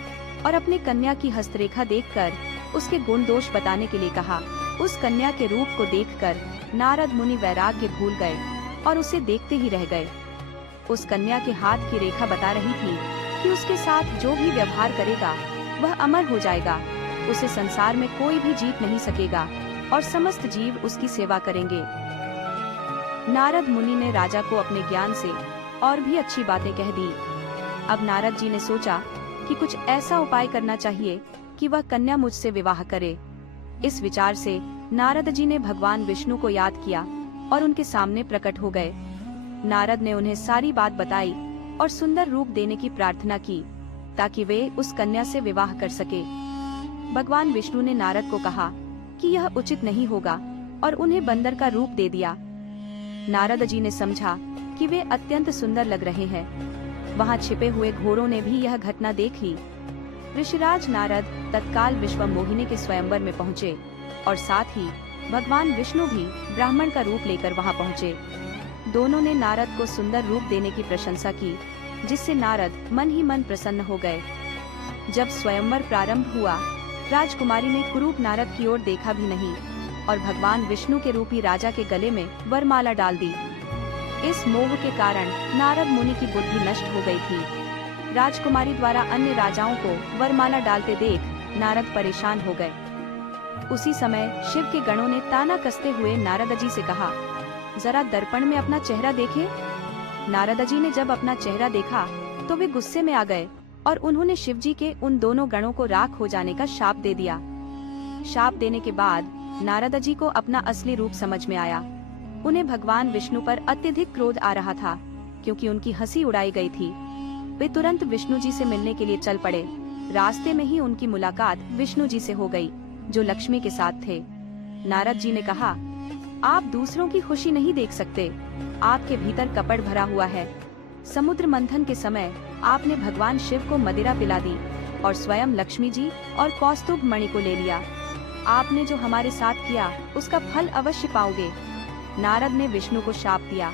और अपने कन्या की हस्तरेखा देखकर उसके गुण दोष बताने के लिए कहा। उस कन्या के रूप को देखकर नारद मुनि वैराग्य भूल गए और उसे देखते ही रह गए। उस कन्या के हाथ की रेखा बता रही थी कि उसके साथ जो भी व्यवहार करेगा वह अमर हो जाएगा। उसे संसार में कोई भी जीत नहीं सकेगा और समस्त जीव उसकी सेवा करेंगे। नारद मुनि ने राजा को अपने ज्ञान से और भी अच्छी बातें कह दी। अब नारद जी ने सोचा कि कुछ ऐसा उपाय करना चाहिए कि वह कन्या मुझसे विवाह करे। इस विचार से नारद जी ने भगवान विष्णु को याद किया और उनके सामने प्रकट हो गए। नारद ने उन्हें सारी बात बताई और सुंदर रूप देने की प्रार्थना की ताकि वे उस कन्या से विवाह कर सके। भगवान विष्णु ने नारद को कहा कि यह उचित नहीं होगा और उन्हें बंदर का रूप दे दिया। नारद जी ने समझा कि वे अत्यंत सुंदर लग रहे हैं। वहाँ छिपे हुए घोड़ों ने भी यह घटना देख ली। ऋषिराज नारद तत्काल विश्व मोहिनी के स्वयंवर में पहुँचे और साथ ही भगवान विष्णु भी ब्राह्मण का रूप लेकर वहाँ पहुँचे। दोनों ने नारद को सुंदर रूप देने की प्रशंसा की, जिससे नारद मन ही मन प्रसन्न हो गए। जब स्वयंवर प्रारंभ हुआ, राजकुमारी ने कुरूप नारद की ओर देखा भी नहीं और भगवान विष्णु के रूपी राजा के गले में वरमाला डाल दी। इस मोह के कारण नारद मुनि की बुद्धि नष्ट हो गई थी। राजकुमारी द्वारा अन्य राजाओं को वरमाला डालते देख नारद परेशान हो गए। उसी समय शिव के गणों ने ताना कसते हुए नारद जी से कहा, जरा दर्पण में अपना चेहरा देखे। नारद जी ने जब अपना चेहरा देखा तो वे गुस्से में आ गए और उन्होंने शिव जी के उन दोनों गणों को राख हो जाने का शाप दे दिया। शाप देने के बाद नारद जी को अपना असली रूप समझ में आया। उन्हें भगवान विष्णु पर अत्यधिक क्रोध आ रहा था क्योंकि उनकी हंसी उड़ाई गई थी। वे तुरंत विष्णु जी से मिलने के लिए चल पड़े। रास्ते में ही उनकी मुलाकात विष्णु जी से हो गई, जो लक्ष्मी के साथ थे। नारद जी ने कहा, आप दूसरों की खुशी नहीं देख सकते, आपके भीतर कपट भरा हुआ है। समुद्र मंथन के समय आपने भगवान शिव को मदिरा पिला दी और स्वयं लक्ष्मी जी और कौस्तुभ मणि को ले लिया। आपने जो हमारे साथ किया उसका फल अवश्य पाओगे। नारद ने विष्णु को शाप दिया,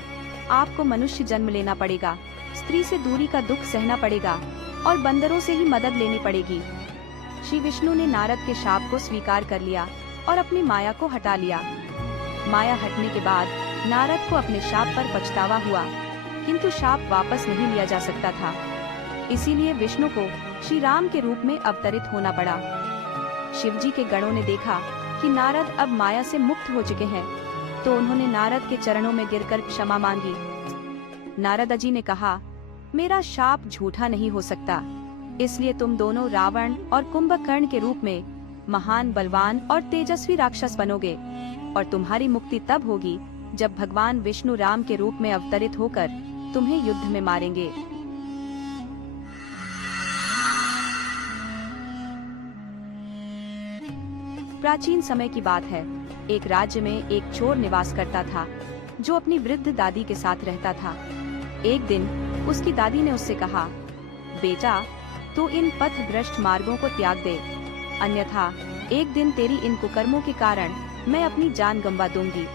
आपको मनुष्य जन्म लेना पड़ेगा, स्त्री से दूरी का दुख सहना पड़ेगा और बंदरों से ही मदद लेनी पड़ेगी। श्री विष्णु ने नारद के शाप को स्वीकार कर लिया और अपनी माया को हटा लिया। माया हटने के बाद नारद को अपने शाप पर पछतावा हुआ, किंतु शाप वापस नहीं लिया जा सकता था। इसीलिए विष्णु को श्री राम के रूप में अवतरित होना पड़ा। शिव जी के गणों ने देखा कि नारद अब माया से मुक्त हो चुके हैं, तो उन्होंने नारद के चरणों में गिरकर क्षमा मांगी। नारद जी ने कहा, मेरा शाप झूठा नहीं हो सकता, इसलिए तुम दोनों रावण और कुंभकर्ण के रूप में महान, बलवान और तेजस्वी राक्षस बनोगे और तुम्हारी मुक्ति तब होगी जब भगवान विष्णु राम के रूप में अवतरित होकर तुम्हें युद्ध में मारेंगे। प्राचीन समय की बात है। एक राज्य में एक चोर निवास करता था, जो अपनी वृद्ध दादी के साथ रहता था। एक दिन उसकी दादी ने उससे कहा, बेटा, तू इन पथभ्रष्ट मार्गों को त्याग दे, अन्यथा एक दिन तेरी इन कुकर्मों के कारण मैं अपनी जान गंवा दूंगी।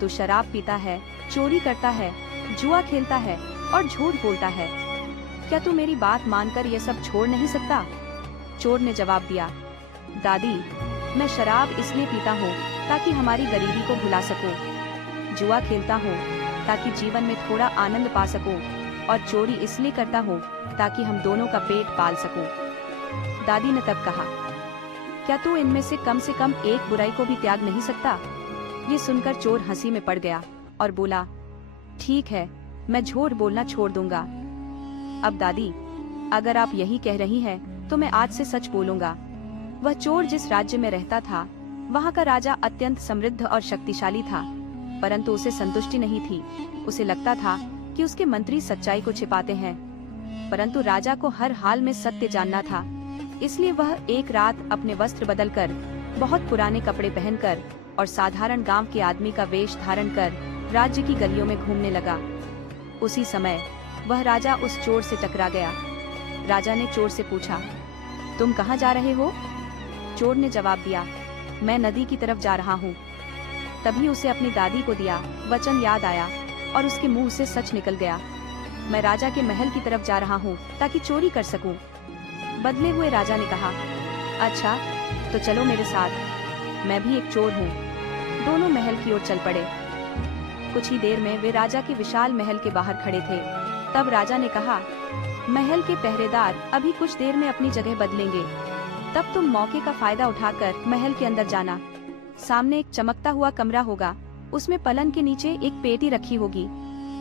तू शराब पीता है, चोरी करता है, जुआ खेलता है और झूठ बोलता है। क्या तू मेरी बात मानकर ये सब छोड़ नहीं सकता? चोर ने जवाब दिया, दादी, मैं शराब इसलिए पीता हूँ ताकि हमारी गरीबी को भुला सकूं, जुआ खेलता हूँ ताकि जीवन में थोड़ा आनंद पा सकूं, और चोरी इसलिए करता हूँ ताकि हम दोनों का पेट पाल सकूं। दादी ने तब कहा, क्या तू इनमें से कम एक बुराई को भी त्याग नहीं सकता? ये सुनकर चोर हंसी में पड़ गया और बोला, ठीक है, मैं झूठ बोलना छोड़ दूंगा। अब दादी, अगर आप यही कह रही हैं, तो मैं आज से सच बोलूंगा। वह चोर जिस राज्य में रहता था, वहाँ का राजा अत्यंत समृद्ध और शक्तिशाली था, परंतु उसे संतुष्टि नहीं थी। उसे लगता था कि उसके मंत्री सच्चाई को छिपाते हैं, परंतु राजा को हर हाल में सत्य जानना था। इसलिए वह एक रात अपने वस्त्र बदलकर, बहुत पुराने कपड़े पहनकर और साधारण गांव के आदमी का वेश धारण कर राज्य की गलियों में घूमने लगा। उसी समय वह राजा उस चोर से टकरा गया। राजा ने चोर से पूछा, तुम कहाँ जा रहे हो? चोर ने जवाब दिया, मैं नदी की तरफ जा रहा हूँ। तभी उसे अपनी दादी को दिया वचन याद आया और उसके मुंह से सच निकल गया, मैं राजा के महल की तरफ जा रहा हूँ ताकि चोरी कर सकूं। बदले हुए राजा ने कहा, अच्छा तो चलो मेरे साथ, मैं भी एक चोर हूँ। दोनों महल की ओर चल पड़े। कुछ ही देर में वे राजा के विशाल महल के बाहर खड़े थे। तब राजा ने कहा, महल के पहरेदार अभी कुछ देर में अपनी जगह बदलेंगे, तब तुम मौके का फायदा उठाकर महल के अंदर जाना। सामने एक चमकता हुआ कमरा होगा, उसमें पलंग के नीचे एक पेटी रखी होगी,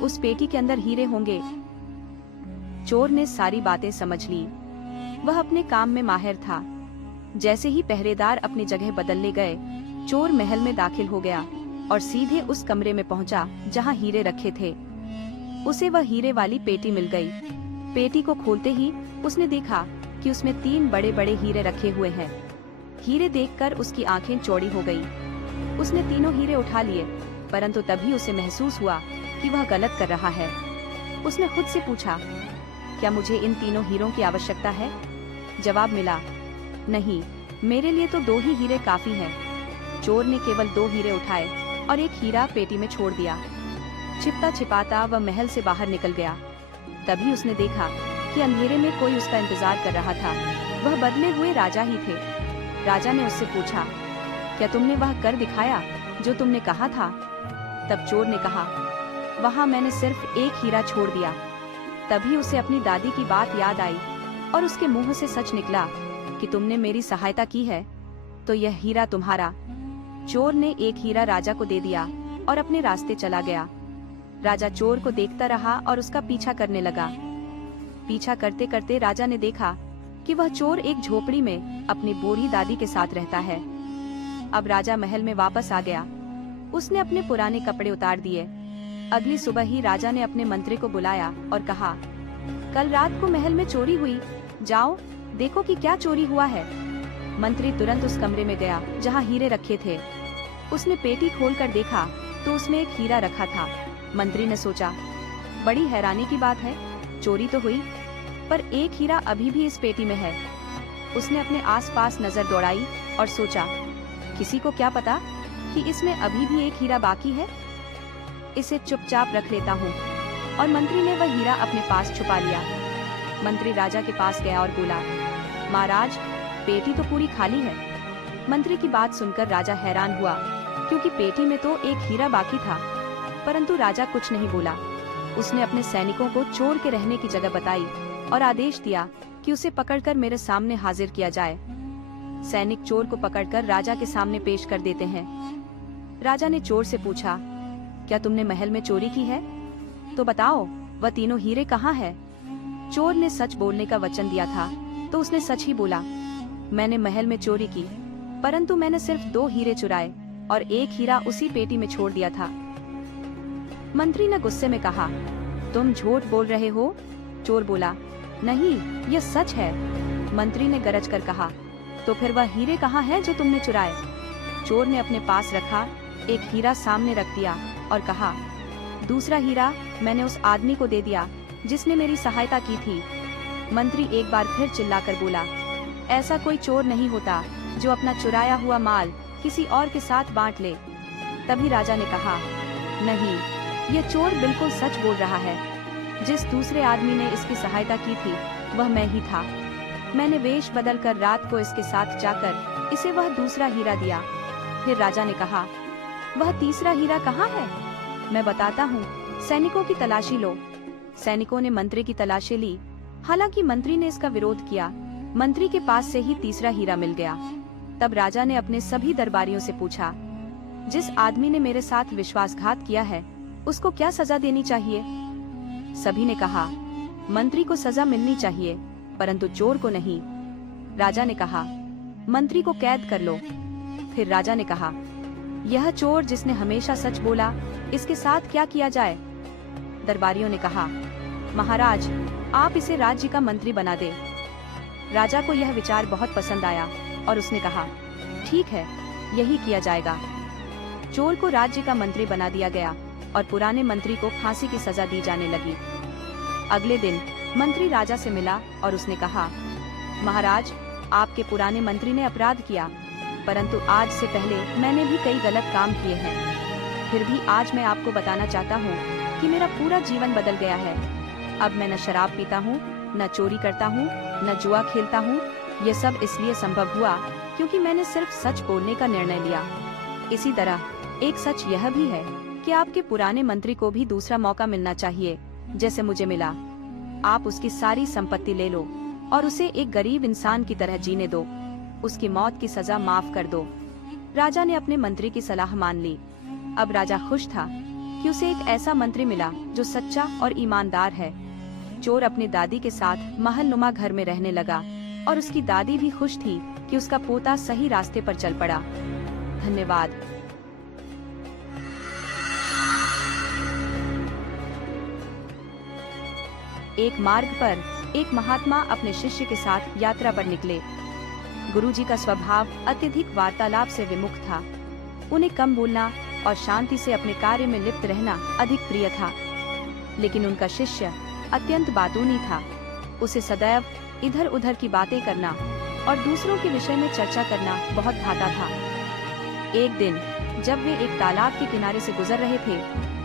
उस पेटी के अंदर हीरे होंगे। चोर ने सारी बातें समझ ली। वह अपने काम में माहिर था। जैसे ही पहरेदार अपनी जगह बदलने गए, चोर महल में दाखिल हो गया और सीधे उस कमरे में पहुंचा जहां हीरे रखे थे। उसे वह हीरे वाली पेटी मिल गई। पेटी को खोलते ही उसने देखा कि उसमें 3 बड़े बड़े हीरे रखे हुए हैं। हीरे देखकर उसकी आंखें चौड़ी हो गई। उसने तीनों हीरे उठा लिए, परंतु तभी उसे महसूस हुआ कि वह गलत कर रहा है। उसने खुद से पूछा, क्या मुझे इन तीनों हीरों की आवश्यकता है? जवाब मिला, नहीं, मेरे लिए तो 2 ही हीरे काफी हैं। चोर ने केवल 2 हीरे उठाए और एक हीरा पेटी में छोड़ दिया। छिपता छिपाता वह महल से बाहर निकल गया। तभी उसने देखा कि अंधेरे में कोई उसका इंतजार कर रहा था। वह बदले हुए राजा ही थे। राजा ने उससे पूछा, क्या तुमने वह कर दिखाया जो तुमने कहा था? तब चोर ने कहा, वहाँ मैंने सिर्फ एक हीरा छोड़ दिया। तभी उसे अपनी दादी की बात याद आई और उसके मुंह से सच निकला कि तुमने मेरी सहायता की है, तो यह हीरा तुम्हारा। चोर ने एक हीरा राजा को दे दिया और अपने रास्ते चला गया। राजा चोर को देखता रहा और उसका पीछा करने लगा। पीछा करते करते राजा ने देखा कि वह चोर एक झोपड़ी में अपनी बूढ़ी दादी के साथ रहता है। अब राजा महल में वापस आ गया। उसने अपने पुराने कपड़े उतार दिए। अगली सुबह ही राजा ने अपने मंत्री को बुलाया और कहा, कल रात को महल में चोरी हुई, जाओ देखो कि क्या चोरी हुआ है। मंत्री तुरंत उस कमरे में गया जहां हीरे रखे थे। उसने पेटी खोलकर देखा तो उसमें एक हीरा रखा था। मंत्री ने सोचा, बड़ी हैरानी की बात है, चोरी तो हुई पर एक हीरा अभी भी इस पेटी में है। उसने अपने आसपास नजर दौड़ाई और सोचा, किसी को क्या पता कि इसमें अभी भी एक हीरा बाकी है, इसे चुपचाप रख लेता हूँ। और मंत्री ने वह हीरा अपने पास छुपा लिया। मंत्री राजा के पास गया और बोला, महाराज, पेटी तो पूरी खाली है। मंत्री की बात सुनकर राजा हैरान हुआ, क्योंकि पेटी में तो एक हीरा बाकी था, परंतु राजा कुछ नहीं बोला। उसने अपने सैनिकों को चोर के रहने की जगह बताई और आदेश दिया कि उसे पकड़कर मेरे सामने हाजिर किया जाए। सैनिक चोर को पकड़कर राजा के सामने पेश कर देते हैं। राजा ने चोर से पूछा, क्या तुमने महल में चोरी की है? तो बताओ, वह तीनों हीरे कहाँ है? चोर ने सच बोलने का वचन दिया था, तो उसने सच ही बोला, मैंने महल में चोरी की, परंतु मैंने सिर्फ 2 हीरे चुराए और एक हीरा उसी पेटी में छोड़ दिया था। मंत्री ने गुस्से में कहा, तुम झूठ बोल रहे हो? चोर बोला, नहीं, यह सच है। मंत्री ने गरज कर कहा, तो फिर वह हीरे कहाँ हैं जो तुमने चुराए? चोर ने अपने पास रखा एक हीरा सामने रख दिया और कहा, दूसरा हीरा मैंने उस आदमी को दे दिया जिसने मेरी सहायता की थी। मंत्री एक बार फिर चिल्लाकर बोला, ऐसा कोई चोर नहीं होता जो अपना चुराया हुआ माल किसी और के साथ बांट ले। तभी राजा ने कहा, नहीं, यह चोर बिल्कुल सच बोल रहा है। जिस दूसरे आदमी ने इसकी सहायता की थी वह मैं ही था। मैंने वेश बदलकर रात को इसके साथ जाकर इसे वह दूसरा हीरा दिया। फिर राजा ने कहा, वह तीसरा हीरा कहाँ है? मैं बताता हूँ, सैनिकों की तलाशी लो। सैनिकों ने मंत्री की तलाशी ली। हालांकि मंत्री ने इसका विरोध किया, मंत्री के पास से ही तीसरा हीरा मिल गया। तब राजा ने अपने सभी दरबारियों से पूछा, जिस आदमी ने मेरे साथ विश्वासघात किया है उसको क्या सजा देनी चाहिए? सभी ने कहा, मंत्री को सजा मिलनी चाहिए, परंतु चोर को नहीं। राजा ने कहा, मंत्री को कैद कर लो। फिर राजा ने कहा, यह चोर जिसने हमेशा सच बोला, इसके साथ क्या किया जाए? दरबारियों ने कहा, महाराज, आप इसे राज्य का मंत्री बना दे। राजा को यह विचार बहुत पसंद आया और उसने कहा, ठीक है, यही किया जाएगा। चोर को राज्य का मंत्री बना दिया गया और पुराने मंत्री को फांसी की सजा दी जाने लगी। अगले दिन मंत्री राजा से मिला और उसने कहा, महाराज, आपके पुराने मंत्री ने अपराध किया, परंतु आज से पहले मैंने भी कई गलत काम किए हैं। फिर भी आज मैं आपको बताना चाहता हूँ कि मेरा पूरा जीवन बदल गया है। अब मैं न शराब पीता हूँ, न चोरी करता हूँ, न जुआ खेलता हूँ। ये सब इसलिए संभव हुआ क्योंकि मैंने सिर्फ सच बोलने का निर्णय लिया। इसी तरह एक सच यह भी है कि आपके पुराने मंत्री को भी दूसरा मौका मिलना चाहिए, जैसे मुझे मिला। आप उसकी सारी संपत्ति ले लो और उसे एक गरीब इंसान की तरह जीने दो। उसकी मौत की सजा माफ कर दो। राजा ने अपने मंत्री की सलाह मान ली। अब राजा खुश था कि उसे एक ऐसा मंत्री मिला जो सच्चा और ईमानदार है। चोर अपनी दादी के साथ महलनुमा घर में रहने लगा और उसकी दादी भी खुश थी कि उसका पोता सही रास्ते पर चल पड़ा। धन्यवाद। एक मार्ग पर एक महात्मा अपने शिष्य के साथ यात्रा पर निकले। गुरुजी का स्वभाव अत्यधिक वार्तालाप से विमुख था। उन्हें कम बोलना और शांति से अपने कार्य में लिप्त रहना अधिक प्रिय था। लेकिन उनका शिष्य अत्यंत बातूनी था। उसे सदैव इधर उधर की बातें करना और दूसरों के विषय में चर्चा करना बहुत भाता था। एक दिन जब वे एक तालाब के किनारे से गुजर रहे थे,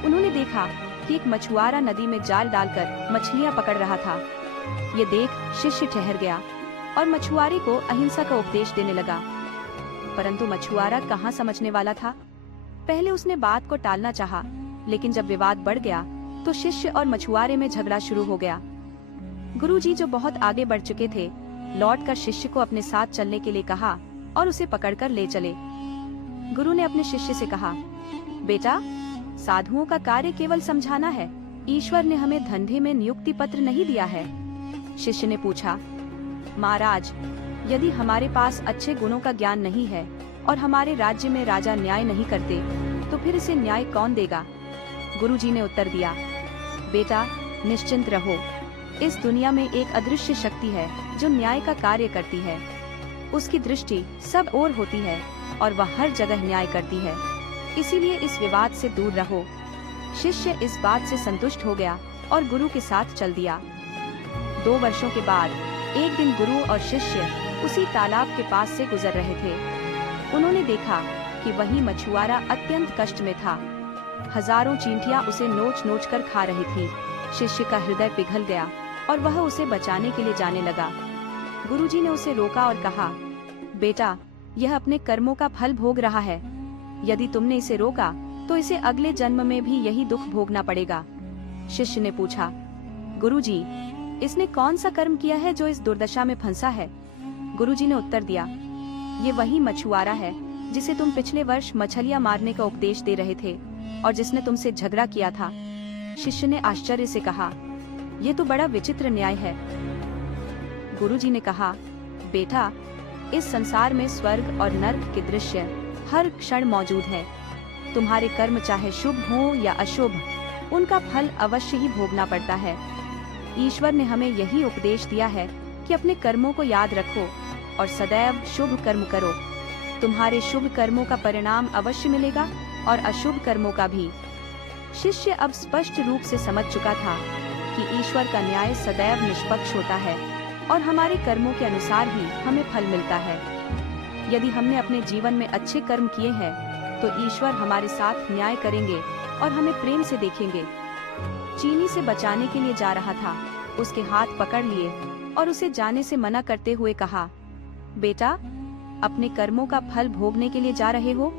उन्होंने देखा कि एक मछुआरा नदी में जाल डालकर मछलियां पकड़ रहा था। ये देख शिष्य ठहर गया और मछुआरे को अहिंसा का उपदेश देने लगा। परंतु मछुआरा कहाँ समझने वाला था। पहले उसने बात को टालना चाहा, लेकिन जब विवाद बढ़ गया तो शिष्य और मछुआरे में झगड़ा शुरू हो गया। गुरुजी, जो बहुत आगे बढ़ चुके थे, लौटकर शिष्य को अपने साथ चलने के लिए कहा और उसे पकड़कर ले चले। गुरु ने अपने शिष्य से कहा, बेटा, साधुओं का कार्य केवल समझाना है। ईश्वर ने हमें धंधे में नियुक्ति पत्र नहीं दिया है। शिष्य ने पूछा, महाराज, यदि हमारे पास अच्छे गुणों का ज्ञान नहीं है और हमारे राज्य में राजा न्याय नहीं करते, तो फिर इसे न्याय कौन देगा? गुरुजी ने उत्तर दिया, बेटा, निश्चिंत रहो। इस दुनिया में एक अदृश्य शक्ति है जो न्याय का कार्य करती है। उसकी दृष्टि सब ओर होती है और वह हर जगह न्याय करती है। इसीलिए इस विवाद से दूर रहो। शिष्य इस बात से संतुष्ट हो गया और गुरु के साथ चल दिया। 2 वर्षों के बाद एक दिन गुरु और शिष्य उसी तालाब के पास से गुजर रहे थे। उन्होंने देखा कि वही मछुआरा अत्यंत कष्ट में था। हजारों चींटियां उसे नोच नोच कर खा रही थी। शिष्य का हृदय पिघल गया और वह उसे बचाने के लिए जाने लगा। गुरुजी ने उसे रोका और कहा, बेटा, यह अपने कर्मों का फल भोग रहा है। यदि तुमने इसे रोका तो इसे अगले जन्म में भी यही दुख भोगना पड़ेगा। शिष्य ने पूछा, गुरुजी, इसने कौन सा कर्म किया है जो इस दुर्दशा में फंसा है? गुरुजी ने उत्तर दिया, ये वही मछुआरा है जिसे तुम पिछले वर्ष मछलियां मारने का उपदेश दे रहे थे और जिसने तुमसे झगड़ा किया था। शिष्य ने आश्चर्य से कहा, ये तो बड़ा विचित्र न्याय है। गुरुजी ने कहा, बेटा, इस संसार में स्वर्ग और नर्क के दृश्य हर क्षण मौजूद है। तुम्हारे कर्म चाहे शुभ हो या अशुभ, उनका फल अवश्य ही भोगना पड़ता है। ईश्वर ने हमें यही उपदेश दिया है कि अपने कर्मों को याद रखो और सदैव शुभ कर्म करो। तुम्हारे शुभ कर्मों का परिणाम अवश्य मिलेगा और अशुभ कर्मों का भी। शिष्य अब स्पष्ट रूप से समझ चुका था कि ईश्वर का न्याय सदैव निष्पक्ष होता है और हमारे कर्मों के अनुसार ही हमें फल मिलता है। यदि हमने अपने जीवन में अच्छे कर्म किए हैं तो ईश्वर हमारे साथ न्याय करेंगे और हमें प्रेम से देखेंगे। चीनी से बचाने के लिए जा रहा था, उसके हाथ पकड़ लिए और उसे जाने से मना करते हुए कहा, बेटा, अपने कर्मों का फल भोगने के लिए जा रहे हो।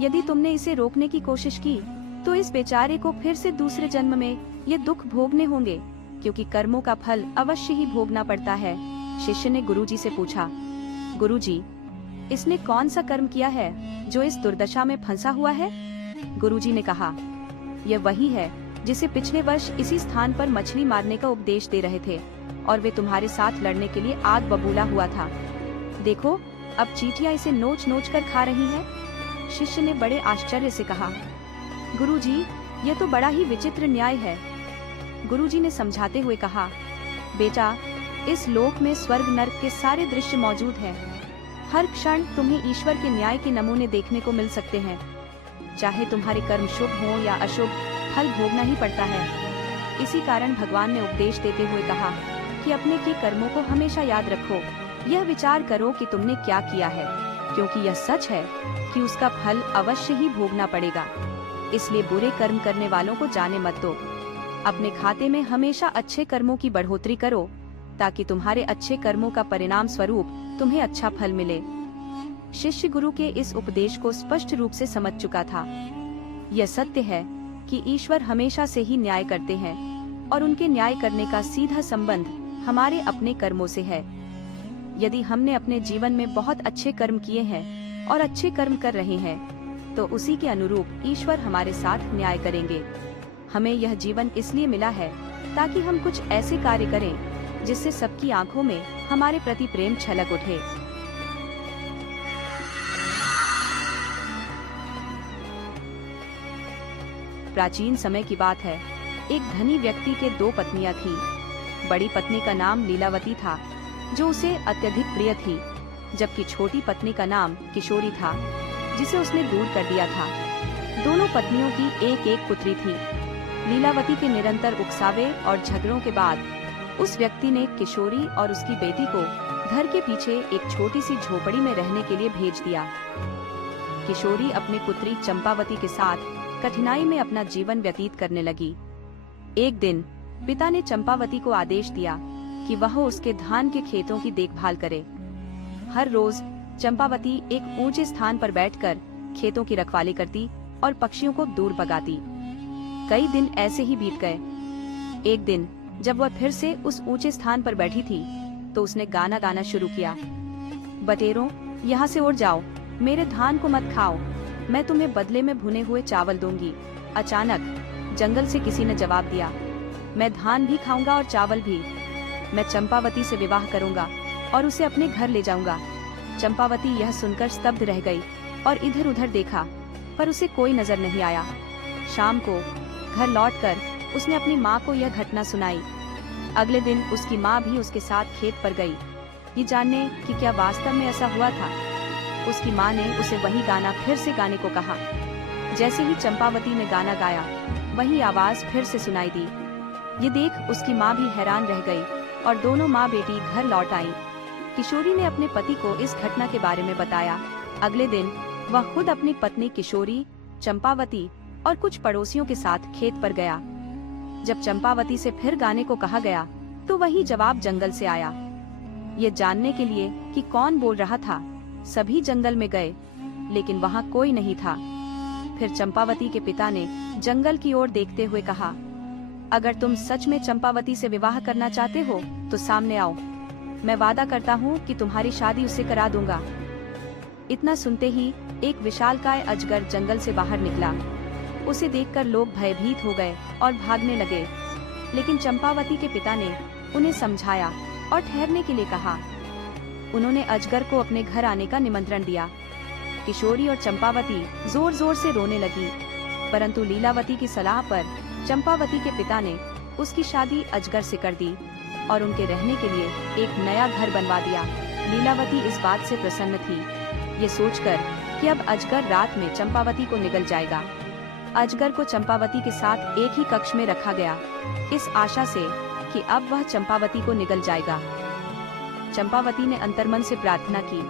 यदि तुमने इसे रोकने की कोशिश की तो इस बेचारे को फिर से दूसरे जन्म में ये दुख भोगने होंगे, क्योंकि कर्मों का फल अवश्य ही भोगना पड़ता है। शिष्य ने गुरुजी से पूछा, गुरुजी, इसने कौन सा कर्म किया है जो इस दुर्दशा में फंसा हुआ है? गुरुजी ने कहा, यह वही है जिसे पिछले वर्ष इसी स्थान पर मछली मारने का उपदेश दे रहे थे और वे तुम्हारे साथ लड़ने के लिए आग बबूला हुआ था। देखो, अब चींटियां इसे नोच नोच कर खा रही हैं। शिष्य ने बड़े आश्चर्य से कहा, गुरुजी, यह तो बड़ा ही विचित्र न्याय है। गुरुजी ने समझाते हुए कहा, बेटा, इस लोक में स्वर्ग नर्क के सारे दृश्य मौजूद हैं। हर क्षण तुम्हें ईश्वर के न्याय के नमूने देखने को मिल सकते हैं। चाहे तुम्हारे कर्म शुभ हो या अशुभ, फल भोगना ही पड़ता है। इसी कारण भगवान ने उपदेश देते हुए कहा कि अपने के कर्मों को हमेशा याद रखो। यह विचार करो कि तुमने क्या किया है, क्योंकि यह सच है कि उसका फल अवश्य ही भोगना पड़ेगा। इसलिए बुरे कर्म करने वालों को जाने मत दो। अपने खाते में हमेशा अच्छे कर्मों की बढ़ोतरी करो, ताकि तुम्हारे अच्छे कर्मों का परिणाम स्वरूप तुम्हें अच्छा फल मिले। शिष्य गुरु के इस उपदेश को स्पष्ट रूप से समझ चुका था। यह सत्य है कि ईश्वर हमेशा से ही न्याय करते हैं और उनके न्याय करने का सीधा संबंध हमारे अपने कर्मों से है। यदि हमने अपने जीवन में बहुत अच्छे कर्म किए हैं और अच्छे कर्म कर रहे हैं, तो उसी के अनुरूप ईश्वर हमारे साथ न्याय करेंगे। हमें यह जीवन इसलिए मिला है ताकि हम कुछ ऐसे कार्य करें जिससे सबकी आंखों में हमारे प्रति प्रेम छलक उठे। प्राचीन समय की बात है। एक धनी व्यक्ति के 2 पत्नियां थीं। बड़ी पत्नी का नाम लीलावती था, जो उसे अत्यधिक प्रिय थी, जबकि छोटी पत्नी का नाम किशोरी था, जिसे उसने दूर कर दिया था। दोनों पत्नियों की एक एक पुत्री थी। लीलावती के निरंतर उकसावे और झगड़ों के बाद उस व्यक्ति ने किशोरी और उसकी बेटी को घर के पीछे एक छोटी सी झोपड़ी में रहने के लिए भेज दिया। किशोरी अपनी पुत्री चंपावती के साथ कठिनाई में अपना जीवन व्यतीत करने लगी। एक दिन पिता ने चंपावती को आदेश दिया कि वह उसके धान के खेतों की देखभाल करे। हर रोज चंपावती एक ऊंचे स्थान पर बैठकर खेतों की रखवाली करती और पक्षियों को दूर भगाती। कई दिन ऐसे ही बीत गए। एक दिन जब वह फिर से उस ऊंचे स्थान पर बैठी थी, तो उसने गाना गाना शुरू किया। बटेरों, यहाँ से उड़ जाओ, मेरे धान को मत खाओ, मैं तुम्हें बदले में भुने हुए चावल दूंगी। अचानक जंगल से किसी ने जवाब दिया, मैं धान भी खाऊंगा और चावल भी। मैं चंपावती से विवाह करूंगा और उसे अपने घर ले जाऊंगा। चंपावती यह सुनकर स्तब्ध रह गई और इधर उधर देखा, पर उसे कोई नजर नहीं आया। शाम को घर लौटकर उसने अपनी माँ को यह घटना सुनाई। अगले दिन उसकी माँ भी उसके साथ खेत पर गई, ये जानने कि क्या वास्तव में ऐसा हुआ था। उसकी माँ ने उसे वही गाना फिर से गाने को कहा। जैसे ही चंपावती ने गाना गाया, वही आवाज फिर से सुनाई दी। ये देख उसकी माँ भी हैरान रह गई और दोनों माँ बेटी घर लौट आईं। किशोरी ने अपने पति को इस घटना के बारे में बताया। अगले दिन वह खुद अपनी पत्नी किशोरी, चंपावती और कुछ पड़ोसियों के साथ खेत पर गया। जब चंपावती से फिर गाने को कहा गया, तो वही जवाब जंगल से आया। ये जानने के लिए कि कौन बोल रहा था, सभी जंगल में गए, लेकिन वहाँ कोई नहीं था। फिर चंपावती के पिता ने जंगल की ओर देखते हुए कहा, अगर तुम सच में चंपावती से विवाह करना चाहते हो तो सामने आओ, मैं वादा करता हूँ कि तुम्हारी शादी उससे करा दूंगा। इतना सुनते ही एक विशालकाय अजगर जंगल से बाहर निकला। उसे देखकर लोग भयभीत हो गए और भागने लगे, लेकिन चंपावती के पिता ने उन्हें समझाया और ठहरने के लिए कहा। उन्होंने अजगर को अपने घर आने का निमंत्रण दिया। किशोरी और चंपावती जोर जोर से रोने लगी, परंतु लीलावती की सलाह पर चंपावती के पिता ने उसकी शादी अजगर से कर दी और उनके रहने के लिए एक नया घर बनवा दिया। लीलावती इस बात से प्रसन्न थी, ये सोचकर कि अब अजगर रात में चंपावती को निगल जाएगा। अजगर को चंपावती के साथ एक ही कक्ष में रखा गया, इस आशा से कि अब वह चंपावती को निगल जाएगा। चंपावती ने अंतर्मन से प्रार्थना की।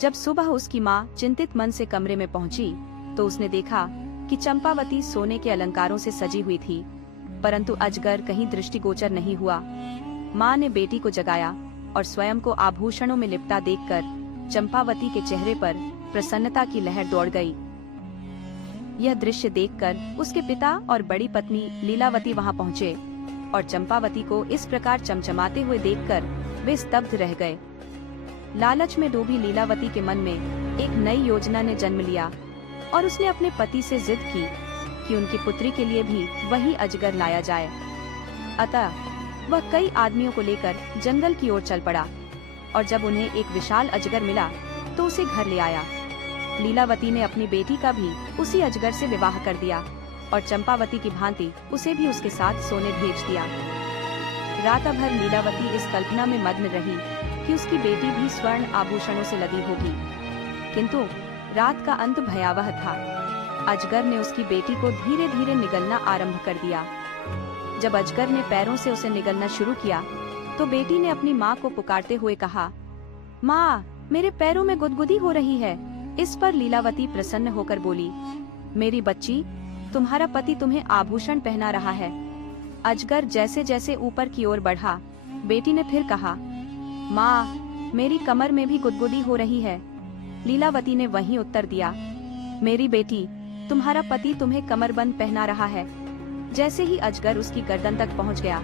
जब सुबह उसकी माँ चिंतित मन से कमरे में पहुंची, तो उसने देखा कि चंपावती सोने के अलंकारों से सजी हुई थी, परंतु अजगर कहीं दृष्टिगोचर नहीं हुआ। माँ ने बेटी को जगाया और स्वयं को आभूषणों में लिपटा देखकर चंपावती के चेहरे पर प्रसन्नता की लहर दौड़ गई। यह दृश्य देखकर उसके पिता और बड़ी पत्नी लीलावती वहां पहुंचे और चंपावती को इस प्रकार चमचमाते हुए देखकर वे स्तब्ध रह गए। लालच में डूबी लीलावती के मन में एक नई योजना ने जन्म लिया और उसने अपने पति से जिद की कि उनकी पुत्री के लिए भी वही अजगर लाया जाए। अतः वह कई आदमियों को लेकर जंगल की ओर चल पड़ा और जब उन्हें एक विशाल अजगर मिला तो उसे घर ले आया। लीलावती ने अपनी बेटी का भी उसी अजगर से विवाह कर दिया और चंपावती की भांति उसे भी उसके साथ सोने भेज दिया। रात भर लीलावती इस कल्पना में मग्न रही कि उसकी बेटी भी स्वर्ण आभूषणों से लदी होगी, किंतु रात का अंत भयावह था। अजगर ने उसकी बेटी को धीरे धीरे निगलना आरंभ कर दिया। जब अजगर ने पैरों से उसे निगलना शुरू किया तो बेटी ने अपनी माँ को पुकारते हुए कहा, माँ, मेरे पैरों में गुदगुदी हो रही है। इस पर लीलावती प्रसन्न होकर बोली, मेरी बच्ची, तुम्हारा पति तुम्हें आभूषण पहना रहा है। अजगर जैसे जैसे ऊपर की ओर बढ़ा, बेटी ने फिर कहा, माँ, मेरी कमर में भी गुदगुदी हो रही है। लीलावती ने वहीं उत्तर दिया, मेरी बेटी, तुम्हारा पति तुम्हें कमरबंद पहना रहा है। जैसे ही अजगर उसकी गर्दन तक पहुंच गया,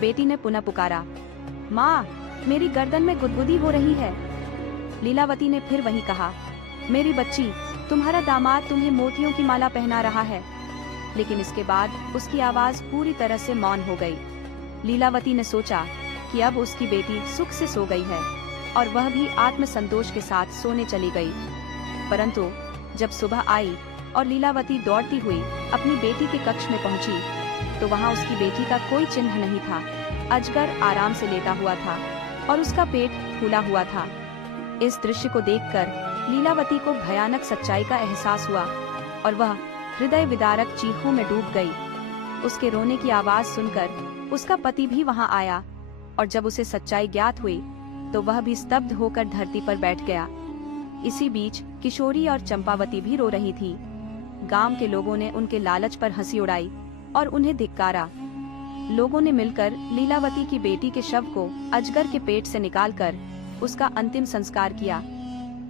बेटी ने पुनः पुकारा, माँ, मेरी गर्दन में गुदगुदी हो रही है। लीलावती ने फिर वही कहा, मेरी बच्ची, तुम्हारा दामाद तुम्हें मोतियों की माला पहना रहा है। लेकिन इसके बाद उसकी आवाज पूरी तरह से मौन हो गई। लीलावती ने सोचा कि अब उसकी बेटी सुख से सो गई है और वह भी आत्मसंतोष के साथ सोने चली गई। परंतु जब सुबह आई और लीलावती दौड़ती हुई अपनी बेटी के कक्ष में पहुंची तो वहां उसकी बेटी का कोई चिन्ह नहीं था। अजगर आराम से लेटा हुआ था और उसका पेट फूला हुआ था। इस दृश्य को देखकर लीलावती को भयानक सच्चाई का एहसास हुआ और वह हृदय विदारक चीखों में डूब गई। उसके रोने की आवाज सुनकर उसका पति भी वहां आया और जब उसे सच्चाई ज्ञात हुई तो वह भी स्तब्ध होकर धरती पर बैठ गया। इसी बीच किशोरी और चंपावती भी रो रही थी। गांव के लोगों ने उनके लालच पर हंसी उड़ाई और उन्हें धिक्कारा। लोगों ने मिलकर लीलावती की बेटी के शव को अजगर के पेट से निकालकर उसका अंतिम संस्कार किया।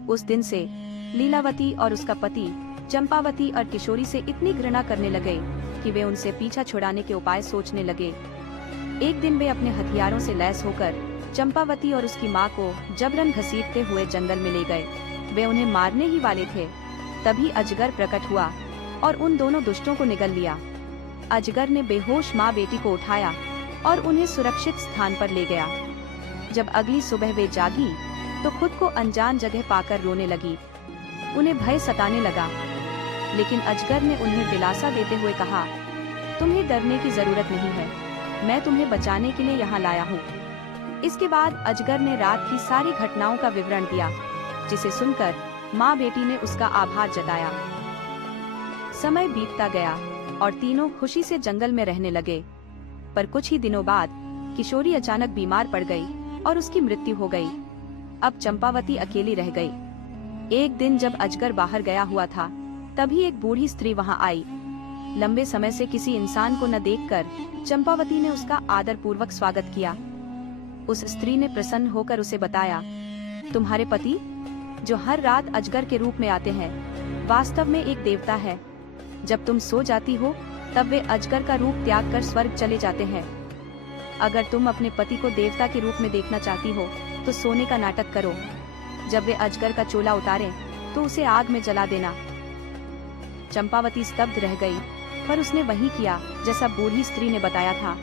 उस दिन से लीलावती और उसका पति चंपावती और किशोरी से इतनी घृणा करने लगे कि वे उनसे पीछा छुड़ाने के उपाय सोचने लगे। एक दिन वे अपने हथियारों से लैस होकर चंपावती और उसकी माँ को जबरन घसीटते हुए जंगल में ले गए। वे उन्हें मारने ही वाले थे, तभी अजगर प्रकट हुआ और उन दोनों दुष्टों को निगल लिया। अजगर ने बेहोश माँ बेटी को उठाया और उन्हें सुरक्षित स्थान पर ले गया। जब अगली सुबह वे जागी तो खुद को अनजान जगह पाकर रोने लगी। उन्हें भय सताने लगा, लेकिन अजगर ने उन्हें दिलासा देते हुए कहा, तुम्हें डरने की जरूरत नहीं है, मैं तुम्हें बचाने के लिए यहाँ लाया हूँ। इसके बाद अजगर ने रात की सारी घटनाओं का विवरण दिया, जिसे सुनकर माँ बेटी ने उसका आभार जताया। समय बीतता गया और तीनों खुशी से जंगल में रहने लगे। पर कुछ ही दिनों बाद किशोरी अचानक बीमार पड़ गई और उसकी मृत्यु हो गई। अब चंपावती अकेली रह गई। एक दिन जब अजगर बाहर गया हुआ था, तभी एक बूढ़ी स्त्री वहां आई। लंबे समय से किसी इंसान को न देखकर चंपावती ने उसका आदर पूर्वक स्वागत किया। उस स्त्री ने प्रसन्न होकर उसे बताया, तुम्हारे पति, जो हर रात अजगर के रूप में आते हैं, वास्तव में एक देवता है। जब तुम सो जाती हो तब वे अजगर का रूप त्याग कर स्वर्ग चले जाते हैं। अगर तुम अपने पति को देवता के रूप में देखना चाहती हो तो सोने का नाटक करो। जब वे अजगर का चोला उतारें तो उसे आग में जला देना। चंपावती स्तब्ध रह गई, पर उसने वही किया जैसा बूढ़ी स्त्री ने बताया था।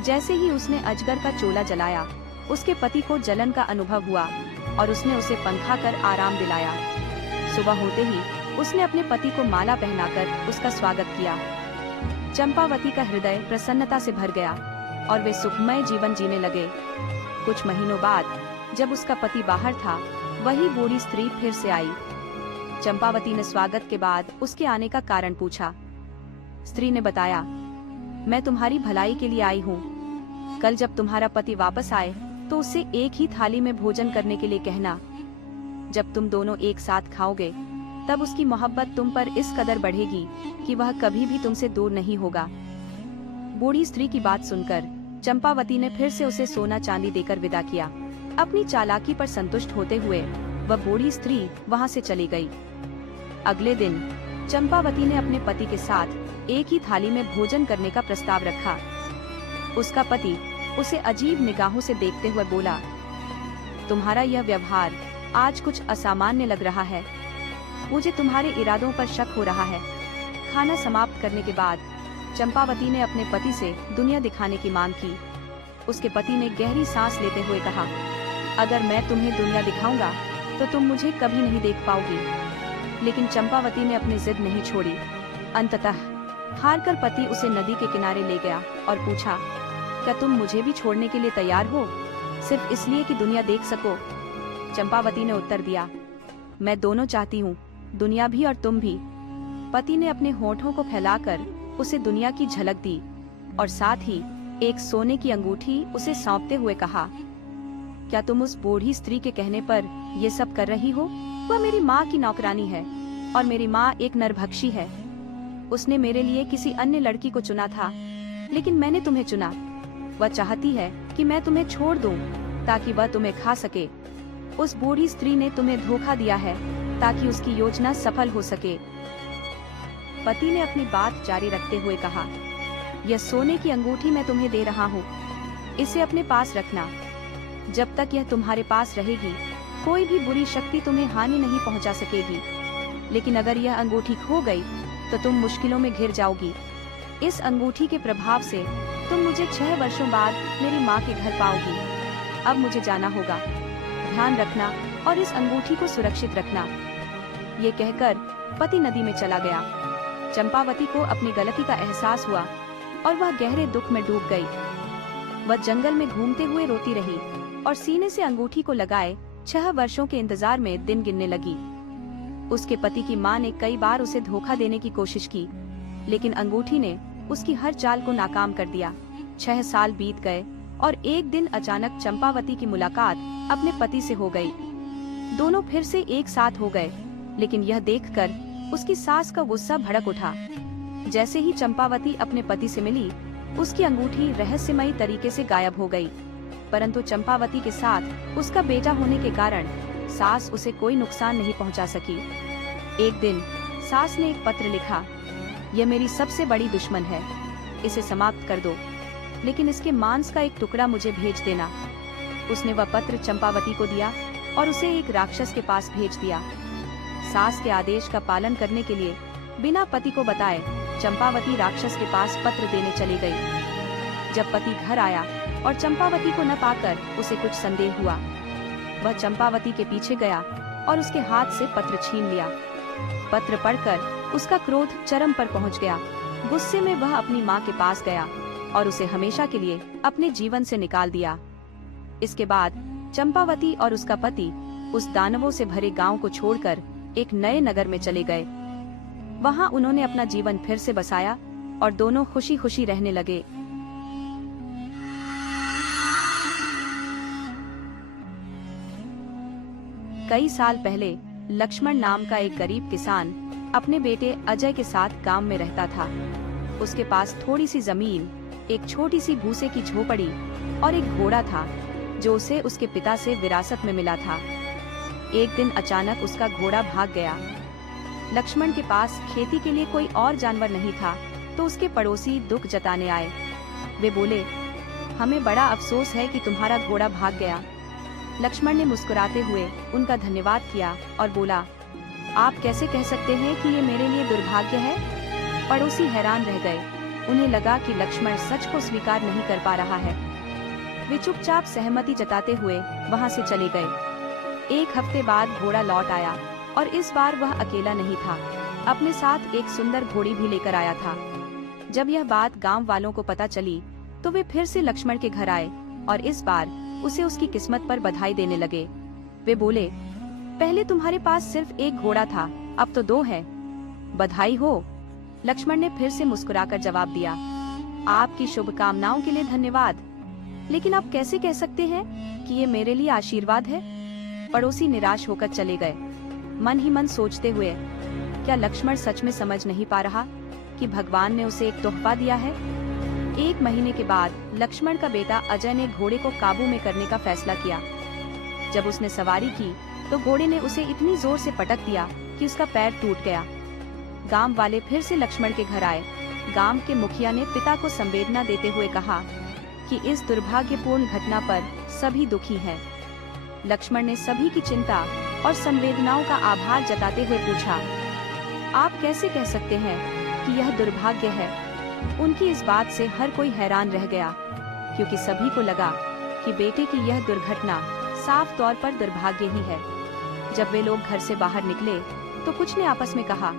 जैसे ही उसने अजगर का चोला जलाया, उसके पति को जलन का अनुभव हुआ और उसने उसे पंखा कर आराम दिलाया। सुबह होते ही उसने अपने पति को माला पहनाकर उसका स्वागत किया। चंपावती का हृदय प्रसन्नता से भर गया और वे सुखमय जीवन जीने लगे। कुछ महीनों बाद जब उसका पति बाहर था, वही बूढ़ी स्त्री फिर से आई। चंपावती ने स्वागत के बाद उसके आने का कारण पूछा। स्त्री ने बताया, मैं तुम्हारी भलाई के लिए आई हूँ। कल जब तुम्हारा पति वापस आए तो उससे एक ही थाली में भोजन करने के लिए कहना। जब तुम दोनों एक साथ खाओगे तब उसकी मोहब्बत तुम पर इस कदर बढ़ेगी कि वह कभी भी तुमसे दूर नहीं होगा। बूढ़ी स्त्री की बात सुनकर चंपावती ने फिर से उसे सोना चांदी देकर विदा किया। अपनी चालाकी पर संतुष्ट होते हुए वह बूढ़ी स्त्री वहां से चली गई। अगले दिन चंपावती ने अपने पति के साथ एक ही थाली में भोजन करने का प्रस्ताव रखा। उसका पति उसे अजीब निगाहों से देखते हुए बोला, तुम्हारा यह व्यवहार आज कुछ असामान्य लग रहा है। मुझे तुम्हारे इरादों पर शक हो रहा है। खाना समाप्त करने के बाद चंपावती ने अपने पति से दुनिया दिखाने की मांग की। उसके पति ने गहरी सांस लेते हुए कहा, अगर मैं तुम्हें दुनिया दिखाऊंगा तो तुम मुझे कभी नहीं देख पाओगी। लेकिन चंपावती ने अपनी जिद नहीं छोड़ी। अंततः हारकर पति उसे नदी के किनारे ले गया और पूछा, क्या तुम मुझे भी छोड़ने के लिए तैयार हो, सिर्फ इसलिए कि दुनिया देख सको? चंपावती ने उत्तर दिया, मैं दोनों चाहती हूँ, दुनिया भी और तुम भी। पति ने अपने होठों को फैलाकर उसे दुनिया की झलक दी और साथ ही एक सोने की अंगूठी उसे सौंपते हुए कहा, क्या तुम उस बूढ़ी स्त्री के कहने पर ये सब कर रही हो? वह मेरी माँ की नौकरानी है और मेरी माँ एक नरभक्षी है। उसने मेरे लिए किसी अन्य लड़की को चुना था, लेकिन मैंने तुम्हें चुना। वह चाहती है कि मैं तुम्हें छोड़ दूं ताकि वह तुम्हें खा सके। उस बूढ़ी स्त्री ने तुम्हें धोखा दिया है ताकि उसकी योजना सफल हो सके। पति ने अपनी बात जारी रखते हुए कहा, यह सोने की अंगूठी मैं तुम्हें दे रहा हूँ, इसे अपने पास रखना। जब तक यह तुम्हारे पास रहेगी कोई भी बुरी शक्ति तुम्हें हानि नहीं पहुँचा सकेगी। लेकिन अगर यह अंगूठी खो गई तो तुम मुश्किलों में घिर जाओगी। इस अंगूठी के प्रभाव से तुम मुझे 6 वर्षों बाद मेरी माँ के घर पाओगी। अब मुझे जाना होगा, ध्यान रखना और इस अंगूठी को सुरक्षित रखना। ये कहकर पति नदी में चला गया। चंपावती को अपनी गलती का एहसास हुआ और वह गहरे दुख में डूब गई। वह जंगल में घूमते हुए रोती रही और सीने से अंगूठी को लगाए 6 वर्षों के इंतजार में दिन गिनने लगी। उसके पति की मां ने कई बार उसे धोखा देने की कोशिश की, लेकिन अंगूठी ने उसकी हर चाल को नाकाम कर दिया। 6 साल बीत गए और एक दिन अचानक चंपावती की मुलाकात अपने पति से हो गई। दोनों फिर से एक साथ हो गए, लेकिन यह देखकर उसकी सास का गुस्सा भड़क उठा। जैसे ही चंपावती अपने पति से मिली, उसकी अंगूठी रहस्यमयी तरीके से गायब हो गई। परंतु चंपावती के साथ उसका बेटा होने के कारण सास उसे कोई नुकसान नहीं पहुंचा सकी। एक दिन सास ने एक पत्र लिखा, यह मेरी सबसे बड़ी दुश्मन है, इसे समाप्त कर दो, लेकिन इसके मांस का एक टुकड़ा मुझे भेज देना। उसने वह पत्र चंपावती को दिया और उसे एक राक्षस के पास भेज दिया। सास के आदेश का पालन करने के लिए बिना पति को बताए चंपावती राक्षस के पास पत्र देने चली गई। जब पति घर आया और चंपावती को न पाकर उसे कुछ संदेह हुआ, वह चंपावती के पीछे गया और उसके हाथ से पत्र छीन लिया। पत्र पढ़कर उसका क्रोध चरम पर पहुंच गया। गुस्से में वह अपनी मां के पास गया और उसे हमेशा के लिए अपने जीवन से निकाल दिया। इसके बाद चंपावती और उसका पति उस दानवों से भरे गांव को छोड़कर एक नए नगर में चले गए। वहां उन्होंने अपना जीवन फिर से बसाया और दोनों खुशी खुशी रहने लगे। कई साल पहले लक्ष्मण नाम का एक गरीब किसान अपने बेटे अजय के साथ गांव में रहता था। उसके पास थोड़ी सी जमीन, एक छोटी सी भूसे की झोपड़ी और एक घोड़ा था जो उसे उसके पिता से विरासत में मिला था। एक दिन अचानक उसका घोड़ा भाग गया। लक्ष्मण के पास खेती के लिए कोई और जानवर नहीं था, तो उसके पड़ोसी दुख जताने आए। वे बोले, हमें बड़ा अफसोस है कि तुम्हारा घोड़ा भाग गया। लक्ष्मण ने मुस्कुराते हुए उनका धन्यवाद किया और बोला, आप कैसे कह सकते हैं कि ये मेरे लिए दुर्भाग्य है? पड़ोसी हैरान रह गए। उन्हें लगा कि लक्ष्मण सच को स्वीकार नहीं कर पा रहा है। वे चुपचाप सहमति जताते हुए वहां से चले गए। एक हफ्ते बाद घोड़ा लौट आया और इस बार वह अकेला नहीं था, अपने साथ एक सुंदर घोड़ी भी लेकर आया था। जब यह बात गांव वालों को पता चली तो वे फिर से लक्ष्मण के घर आए और इस बार उसे उसकी किस्मत पर बधाई देने लगे। वे बोले, पहले तुम्हारे पास सिर्फ एक घोड़ा था, अब तो 2 है। बधाई हो। लक्ष्मण ने फिर से मुस्कुराकर जवाब दिया, आपकी शुभकामनाओं के लिए धन्यवाद, लेकिन आप कैसे कह सकते हैं कि ये मेरे लिए आशीर्वाद है? पड़ोसी निराश होकर चले गए, मन ही मन सोचते हुए, क्या लक्ष्मण सच में समझ नहीं पा रहा कि भगवान ने उसे एक तोहफा दिया है? 1 महीने के बाद लक्ष्मण का बेटा अजय ने घोड़े को काबू में करने का फैसला किया। जब उसने सवारी की तो घोड़े ने उसे इतनी जोर से पटक दिया कि उसका पैर टूट गया। गांव वाले फिर से लक्ष्मण के घर आए। गांव के मुखिया ने पिता को संवेदना देते हुए कहा कि इस दुर्भाग्यपूर्ण घटना पर सभी दुखी हैं। लक्ष्मण ने सभी की चिंता और संवेदनाओं का आभार जताते हुए पूछा, आप कैसे कह सकते हैं कि यह दुर्भाग्य है? उनकी इस बात से हर कोई हैरान रह गया, क्योंकि सभी को लगा कि बेटे की यह दुर्घटना साफ तौर पर दुर्भाग्य ही है। जब वे लोग घर से बाहर निकले तो कुछ ने आपस में कहा,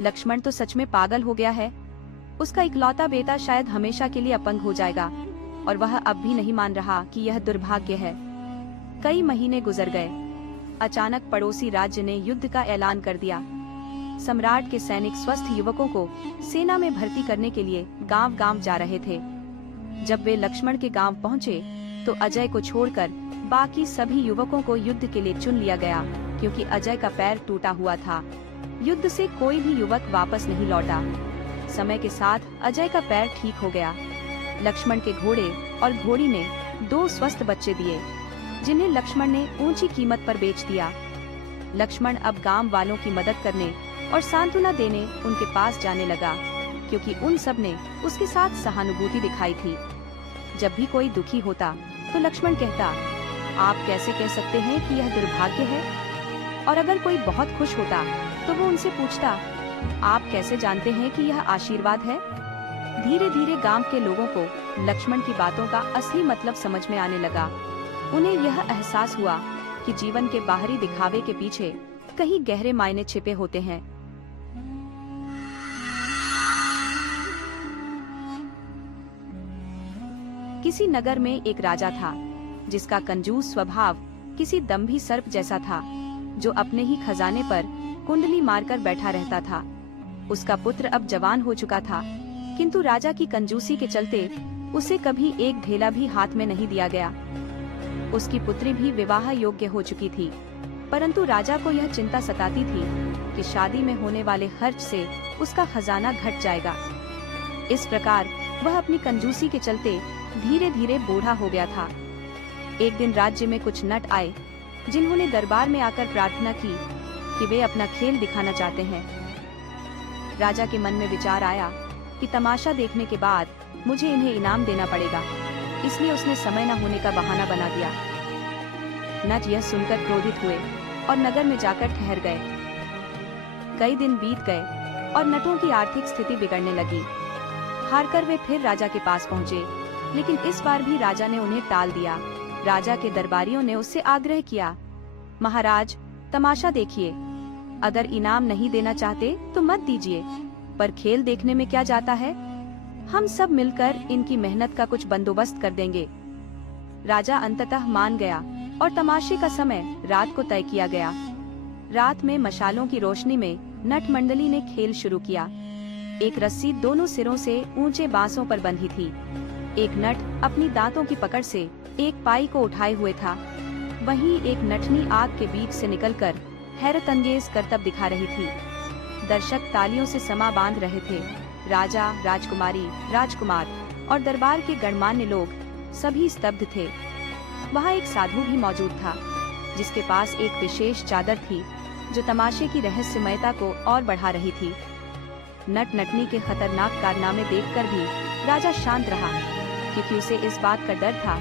लक्ष्मण तो सच में पागल हो गया है। उसका इकलौता बेटा शायद हमेशा के लिए अपंग हो जाएगा और वह अब भी नहीं मान रहा कि यह दुर्भाग्य है। कई महीने गुजर गए। अचानक पड़ोसी राज्य ने युद्ध का ऐलान कर दिया। सम्राट के सैनिक स्वस्थ युवकों को सेना में भर्ती करने के लिए गांव-गांव जा रहे थे। जब वे लक्ष्मण के गांव पहुंचे तो अजय को छोड़कर बाकी सभी युवकों को युद्ध के लिए चुन लिया गया, क्योंकि अजय का पैर टूटा हुआ था। युद्ध से कोई भी युवक वापस नहीं लौटा। समय के साथ अजय का पैर ठीक हो गया। लक्ष्मण के घोड़े और घोड़ी ने 2 स्वस्थ बच्चे दिए, जिन्हें लक्ष्मण ने ऊंची कीमत पर बेच दिया। लक्ष्मण अब गांव वालों की मदद करने और सांत्वना देने उनके पास जाने लगा, क्योंकि उन सब ने उसके साथ सहानुभूति दिखाई थी। जब भी कोई दुखी होता तो लक्ष्मण कहता, आप कैसे कह सकते हैं कि यह दुर्भाग्य है? और अगर कोई बहुत खुश होता तो वो उनसे पूछता, आप कैसे जानते हैं कि यह आशीर्वाद है? धीरे धीरे गांव के लोगों को लक्ष्मण की बातों का असली मतलब समझ में आने लगा। उन्हें यह एहसास हुआ कि जीवन के बाहरी दिखावे के पीछे कहीं गहरे मायने छिपे होते हैं। किसी नगर में एक राजा था, जिसका कंजूस स्वभाव किसी दंभी सर्प जैसा था, जो अपने ही खजाने पर कुंडली मारकर बैठा रहता था। उसका पुत्र अब जवान हो चुका था, किंतु राजा की कंजूसी के चलते उसे कभी एक ढेला भी हाथ में नहीं दिया गया। उसकी पुत्री भी विवाह योग्य हो चुकी थी, परंतु राजा को यह चिंता सताती थी कि शादी में होने वाले खर्च से उसका खजाना घट जाएगा। इस प्रकार वह अपनी कंजूसी के चलते धीरे धीरे बूढ़ा हो गया था। एक दिन राज्य में कुछ नट आए, जिन्होंने दरबार में आकर प्रार्थना की कि वे अपना खेल दिखाना चाहते हैं। राजा के मन में विचार आया कि तमाशा देखने के बाद मुझे इन्हें इनाम देना पड़ेगा, इसलिए उसने समय न होने का बहाना बना दिया। नट यह सुनकर क्रोधित हुए और नगर में जाकर ठहर गए। कई दिन बीत गए और नटों की आर्थिक स्थिति बिगड़ने लगी। हारकर वे फिर राजा के पास पहुँचे, लेकिन इस बार भी राजा ने उन्हें टाल दिया। राजा के दरबारियों ने उससे आग्रह किया, महाराज, तमाशा देखिए, अगर इनाम नहीं देना चाहते तो मत दीजिए, पर खेल देखने में क्या जाता है, हम सब मिलकर इनकी मेहनत का कुछ बंदोबस्त कर देंगे। राजा अंततः मान गया और तमाशे का समय रात को तय किया गया। रात में मशालों की रोशनी में नट मंडली ने खेल शुरू किया। एक रस्सी दोनों सिरों से ऊंचे बांसों पर बंधी थी। एक नट अपनी दांतों की पकड़ से एक पाई को उठाए हुए था, वहीं एक नटनी आग के बीच से निकलकर हैरतअंगेज करतब दिखा रही थी। दर्शक तालियों से समा बांध रहे थे। राजा, राजकुमारी, राजकुमार और दरबार के गणमान्य लोग सभी स्तब्ध थे। वहाँ एक साधु भी मौजूद था, जिसके पास एक विशेष चादर थी जो तमाशे की रहस्यमयता को और बढ़ा रही थी। नट नटनी के खतरनाक कारनामे देखकर भी राजा शांत रहा, क्योंकि उसे इस बात का डर था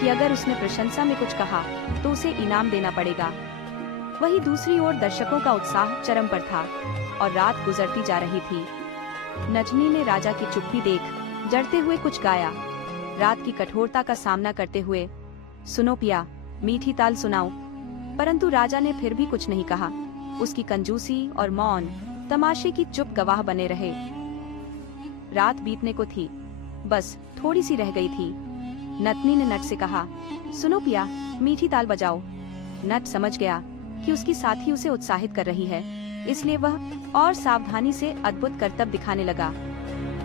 कि अगर उसने प्रशंसा में कुछ कहा तो उसे इनाम देना पड़ेगा। वहीं दूसरी ओर दर्शकों का उत्साह चरम पर था और रात गुजरती जा रही थी। नटनी ने राजा की चुप्पी देख जड़ते हुए कुछ गाया। रात की कठोरता का सामना करते हुए, सुनो पिया, मीठी ताल सुनाओ। परंतु राजा ने फिर भी कुछ नहीं कहा। उसकी कंजूसी और मौन तमाशे की चुप गवाह बने रहे। रात बीतने को थी, बस थोड़ी सी रह गई थी। नटनी ने नट से कहा, सुनो पिया, मीठी ताल बजाओ। नट समझ गया कि उसकी साथी उसे उत्साहित कर रही है, इसलिए वह और सावधानी से अद्भुत करतब दिखाने लगा।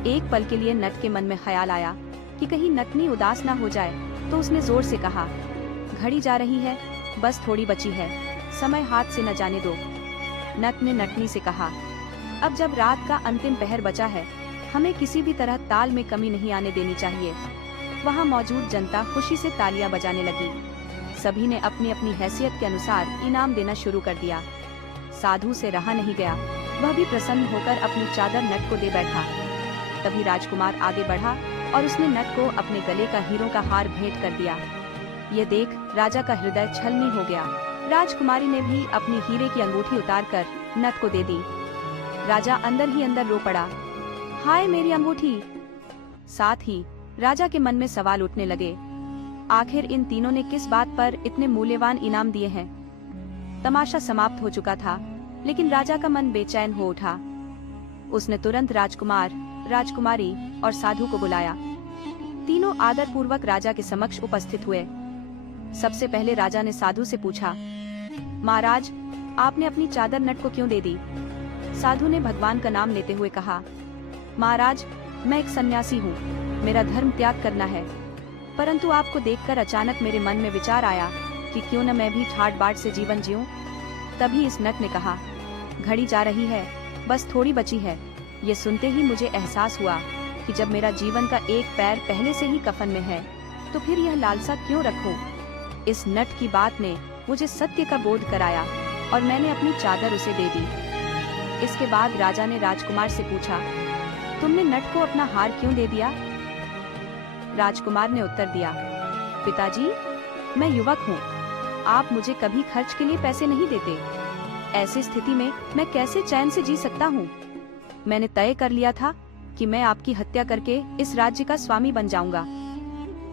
एक पल के लिए नट के मन में ख्याल आया कि कहीं नटनी उदास ना हो जाए, तो उसने जोर से कहा, घड़ी जा रही है, बस थोड़ी बची है, समय हाथ से न जाने दो। नट ने नटनी से कहा, अब जब रात का अंतिम पहर बचा है, हमें किसी भी तरह ताल में कमी नहीं आने देनी चाहिए। वहाँ मौजूद जनता खुशी से तालियां बजाने लगी। सभी ने अपनी अपनी हैसियत के अनुसार इनाम देना शुरू कर दिया। साधु से रहा नहीं गया, वह भी प्रसन्न होकर अपनी चादर नट को दे बैठा। तभी राजकुमार आगे बढ़ा और उसने नट को अपने गले का हीरों का हार भेंट कर दिया। ये देख राजा का हृदय छलनी हो गया। राजकुमारी ने भी अपनी हीरे की अंगूठी उतारकर नट को दे दी। राजा अंदर ही अंदर रो पड़ा, हाय मेरी अंगूठी। साथ ही राजा के मन में सवाल उठने लगे, आखिर इन तीनों ने किस बात पर इतने मूल्यवान इनाम दिए हैं। तमाशा समाप्त हो चुका था, लेकिन राजा का मन बेचैन हो उठा। उसने तुरंत राजकुमार, राजकुमारी और साधु को बुलाया। तीनों आदर पूर्वक राजा के समक्ष उपस्थित हुए। सबसे पहले राजा ने साधु से पूछा, महाराज, आपने अपनी चादर नट को क्यों दे दी? साधु ने भगवान का नाम लेते हुए कहा, महाराज, मैं एक सन्यासी हूँ, मेरा धर्म त्याग करना है। परंतु आपको देखकर अचानक मेरे मन में विचार आया कि क्यों न मैं भी ठाट बाट से जीवन जीऊं। तभी इस नट ने कहा, घड़ी जा रही है, बस थोड़ी बची है। ये सुनते ही मुझे एहसास हुआ कि जब मेरा जीवन का एक पैर पहले से ही कफन में है, तो फिर यह लालसा क्यों रखूं? इस नट की बात ने मुझे सत्य का बोध कराया और मैंने अपनी चादर उसे दे दी। इसके बाद राजा ने राजकुमार से पूछा, तुमने नट को अपना हार क्यों दे दिया? राजकुमार ने उत्तर दिया, पिताजी, मैं युवक हूँ, आप मुझे कभी खर्च के लिए पैसे नहीं देते। ऐसी स्थिति में मैं कैसे चैन से जी सकता हूँ? मैंने तय कर लिया था कि मैं आपकी हत्या करके इस राज्य का स्वामी बन जाऊंगा।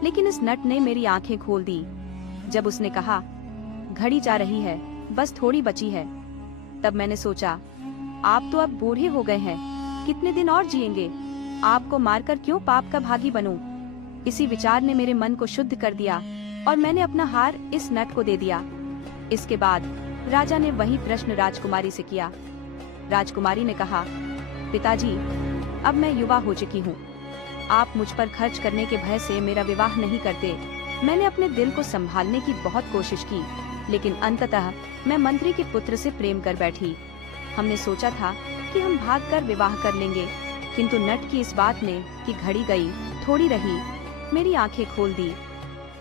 लेकिन इस नट ने मेरी आंखें खोल दी। जब उसने कहा, घड़ी जा रही है, बस थोड़ी बची है, तब मैंने सोचा, आप तो अब बूढ़े हो गए हैं, कितने दिन और जिएंगे? आपको मारकर क्यों पाप का भागी बनूं? इसी विचार ने मेरे मन को शुद्ध कर दिया और मैंने अपना हार इस नट को दे दिया। इसके बाद राजा ने वही प्रश्न राजकुमारी से किया। राजकुमारी ने कहा, पिताजी, अब मैं युवा हो चुकी हूँ, आप मुझ पर खर्च करने के भय से मेरा विवाह नहीं करते। मैंने अपने दिल को संभालने की बहुत कोशिश की, लेकिन अंततः मैं मंत्री के पुत्र से प्रेम कर बैठी। हमने सोचा था कि हम भागकर विवाह कर लेंगे, किंतु नट की इस बात ने कि घड़ी गई थोड़ी रही, मेरी आंखें खोल दी।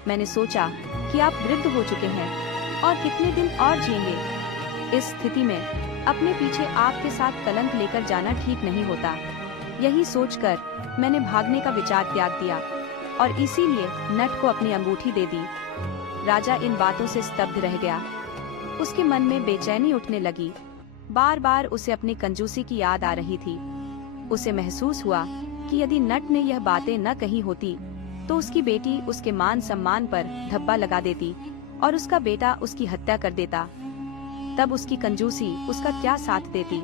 मैंने सोचा कि आप वृद्ध हो चुके हैं और कितने दिन और जिएंगे। इस स्थिति में अपने पीछे आग के साथ कलंक लेकर जाना ठीक नहीं होता। यही सोचकर मैंने भागने का विचार त्याग दिया और इसीलिए नट को अपनी अंगूठी दे दी। राजा इन बातों से स्तब्ध रह गया। उसके मन में बेचैनी उठने लगी। बार बार उसे अपनी कंजूसी की याद आ रही थी। उसे महसूस हुआ कि यदि नट ने यह बातें न कही होती तो उसकी बेटी उसके मान सम्मान पर धब्बा लगा देती और उसका बेटा उसकी हत्या कर देता। तब उसकी कंजूसी उसका क्या साथ देती?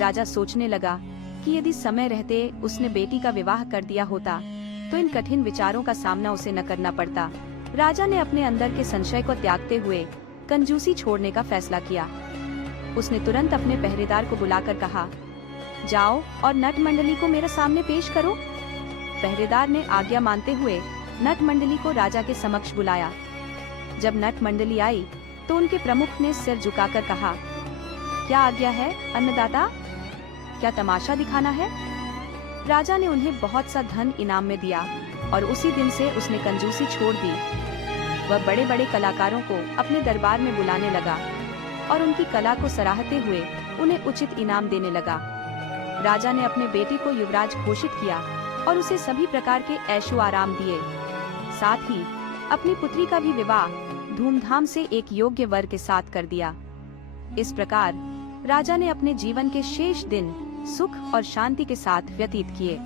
राजा सोचने लगा कि यदि समय रहते उसने बेटी का विवाह कर दिया होता तो इन कठिन विचारों का सामना उसे न करना पड़ता। राजा ने अपने अंदर के संशय को त्यागते हुए कंजूसी छोड़ने का फैसला किया। उसने तुरंत अपने पहरेदार को बुलाकर कहा, जाओ और नट मंडली को मेरे सामने पेश करो। पहरेदार ने आज्ञा मानते हुए नट मंडली को राजा के समक्ष बुलाया। जब नट मंडली आई तो उनके प्रमुख ने सिर झुकाकर कहा, क्या आज्ञा है अन्नदाता? क्या तमाशा दिखाना है? राजा ने उन्हें बहुत सा धन इनाम में दिया और उसी दिन से उसने कंजूसी छोड़ दी। वह बड़े बड़े कलाकारों को अपने दरबार में बुलाने लगा और उनकी कला को सराहते हुए उन्हें उचित इनाम देने लगा। राजा ने अपने बेटे को युवराज घोषित किया और उसे सभी प्रकार के ऐशो आराम दिए। साथ ही अपनी पुत्री का भी विवाह धूमधाम से एक योग्य वर के साथ कर दिया। इस प्रकार राजा ने अपने जीवन के शेष दिन सुख और शांति के साथ व्यतीत किए।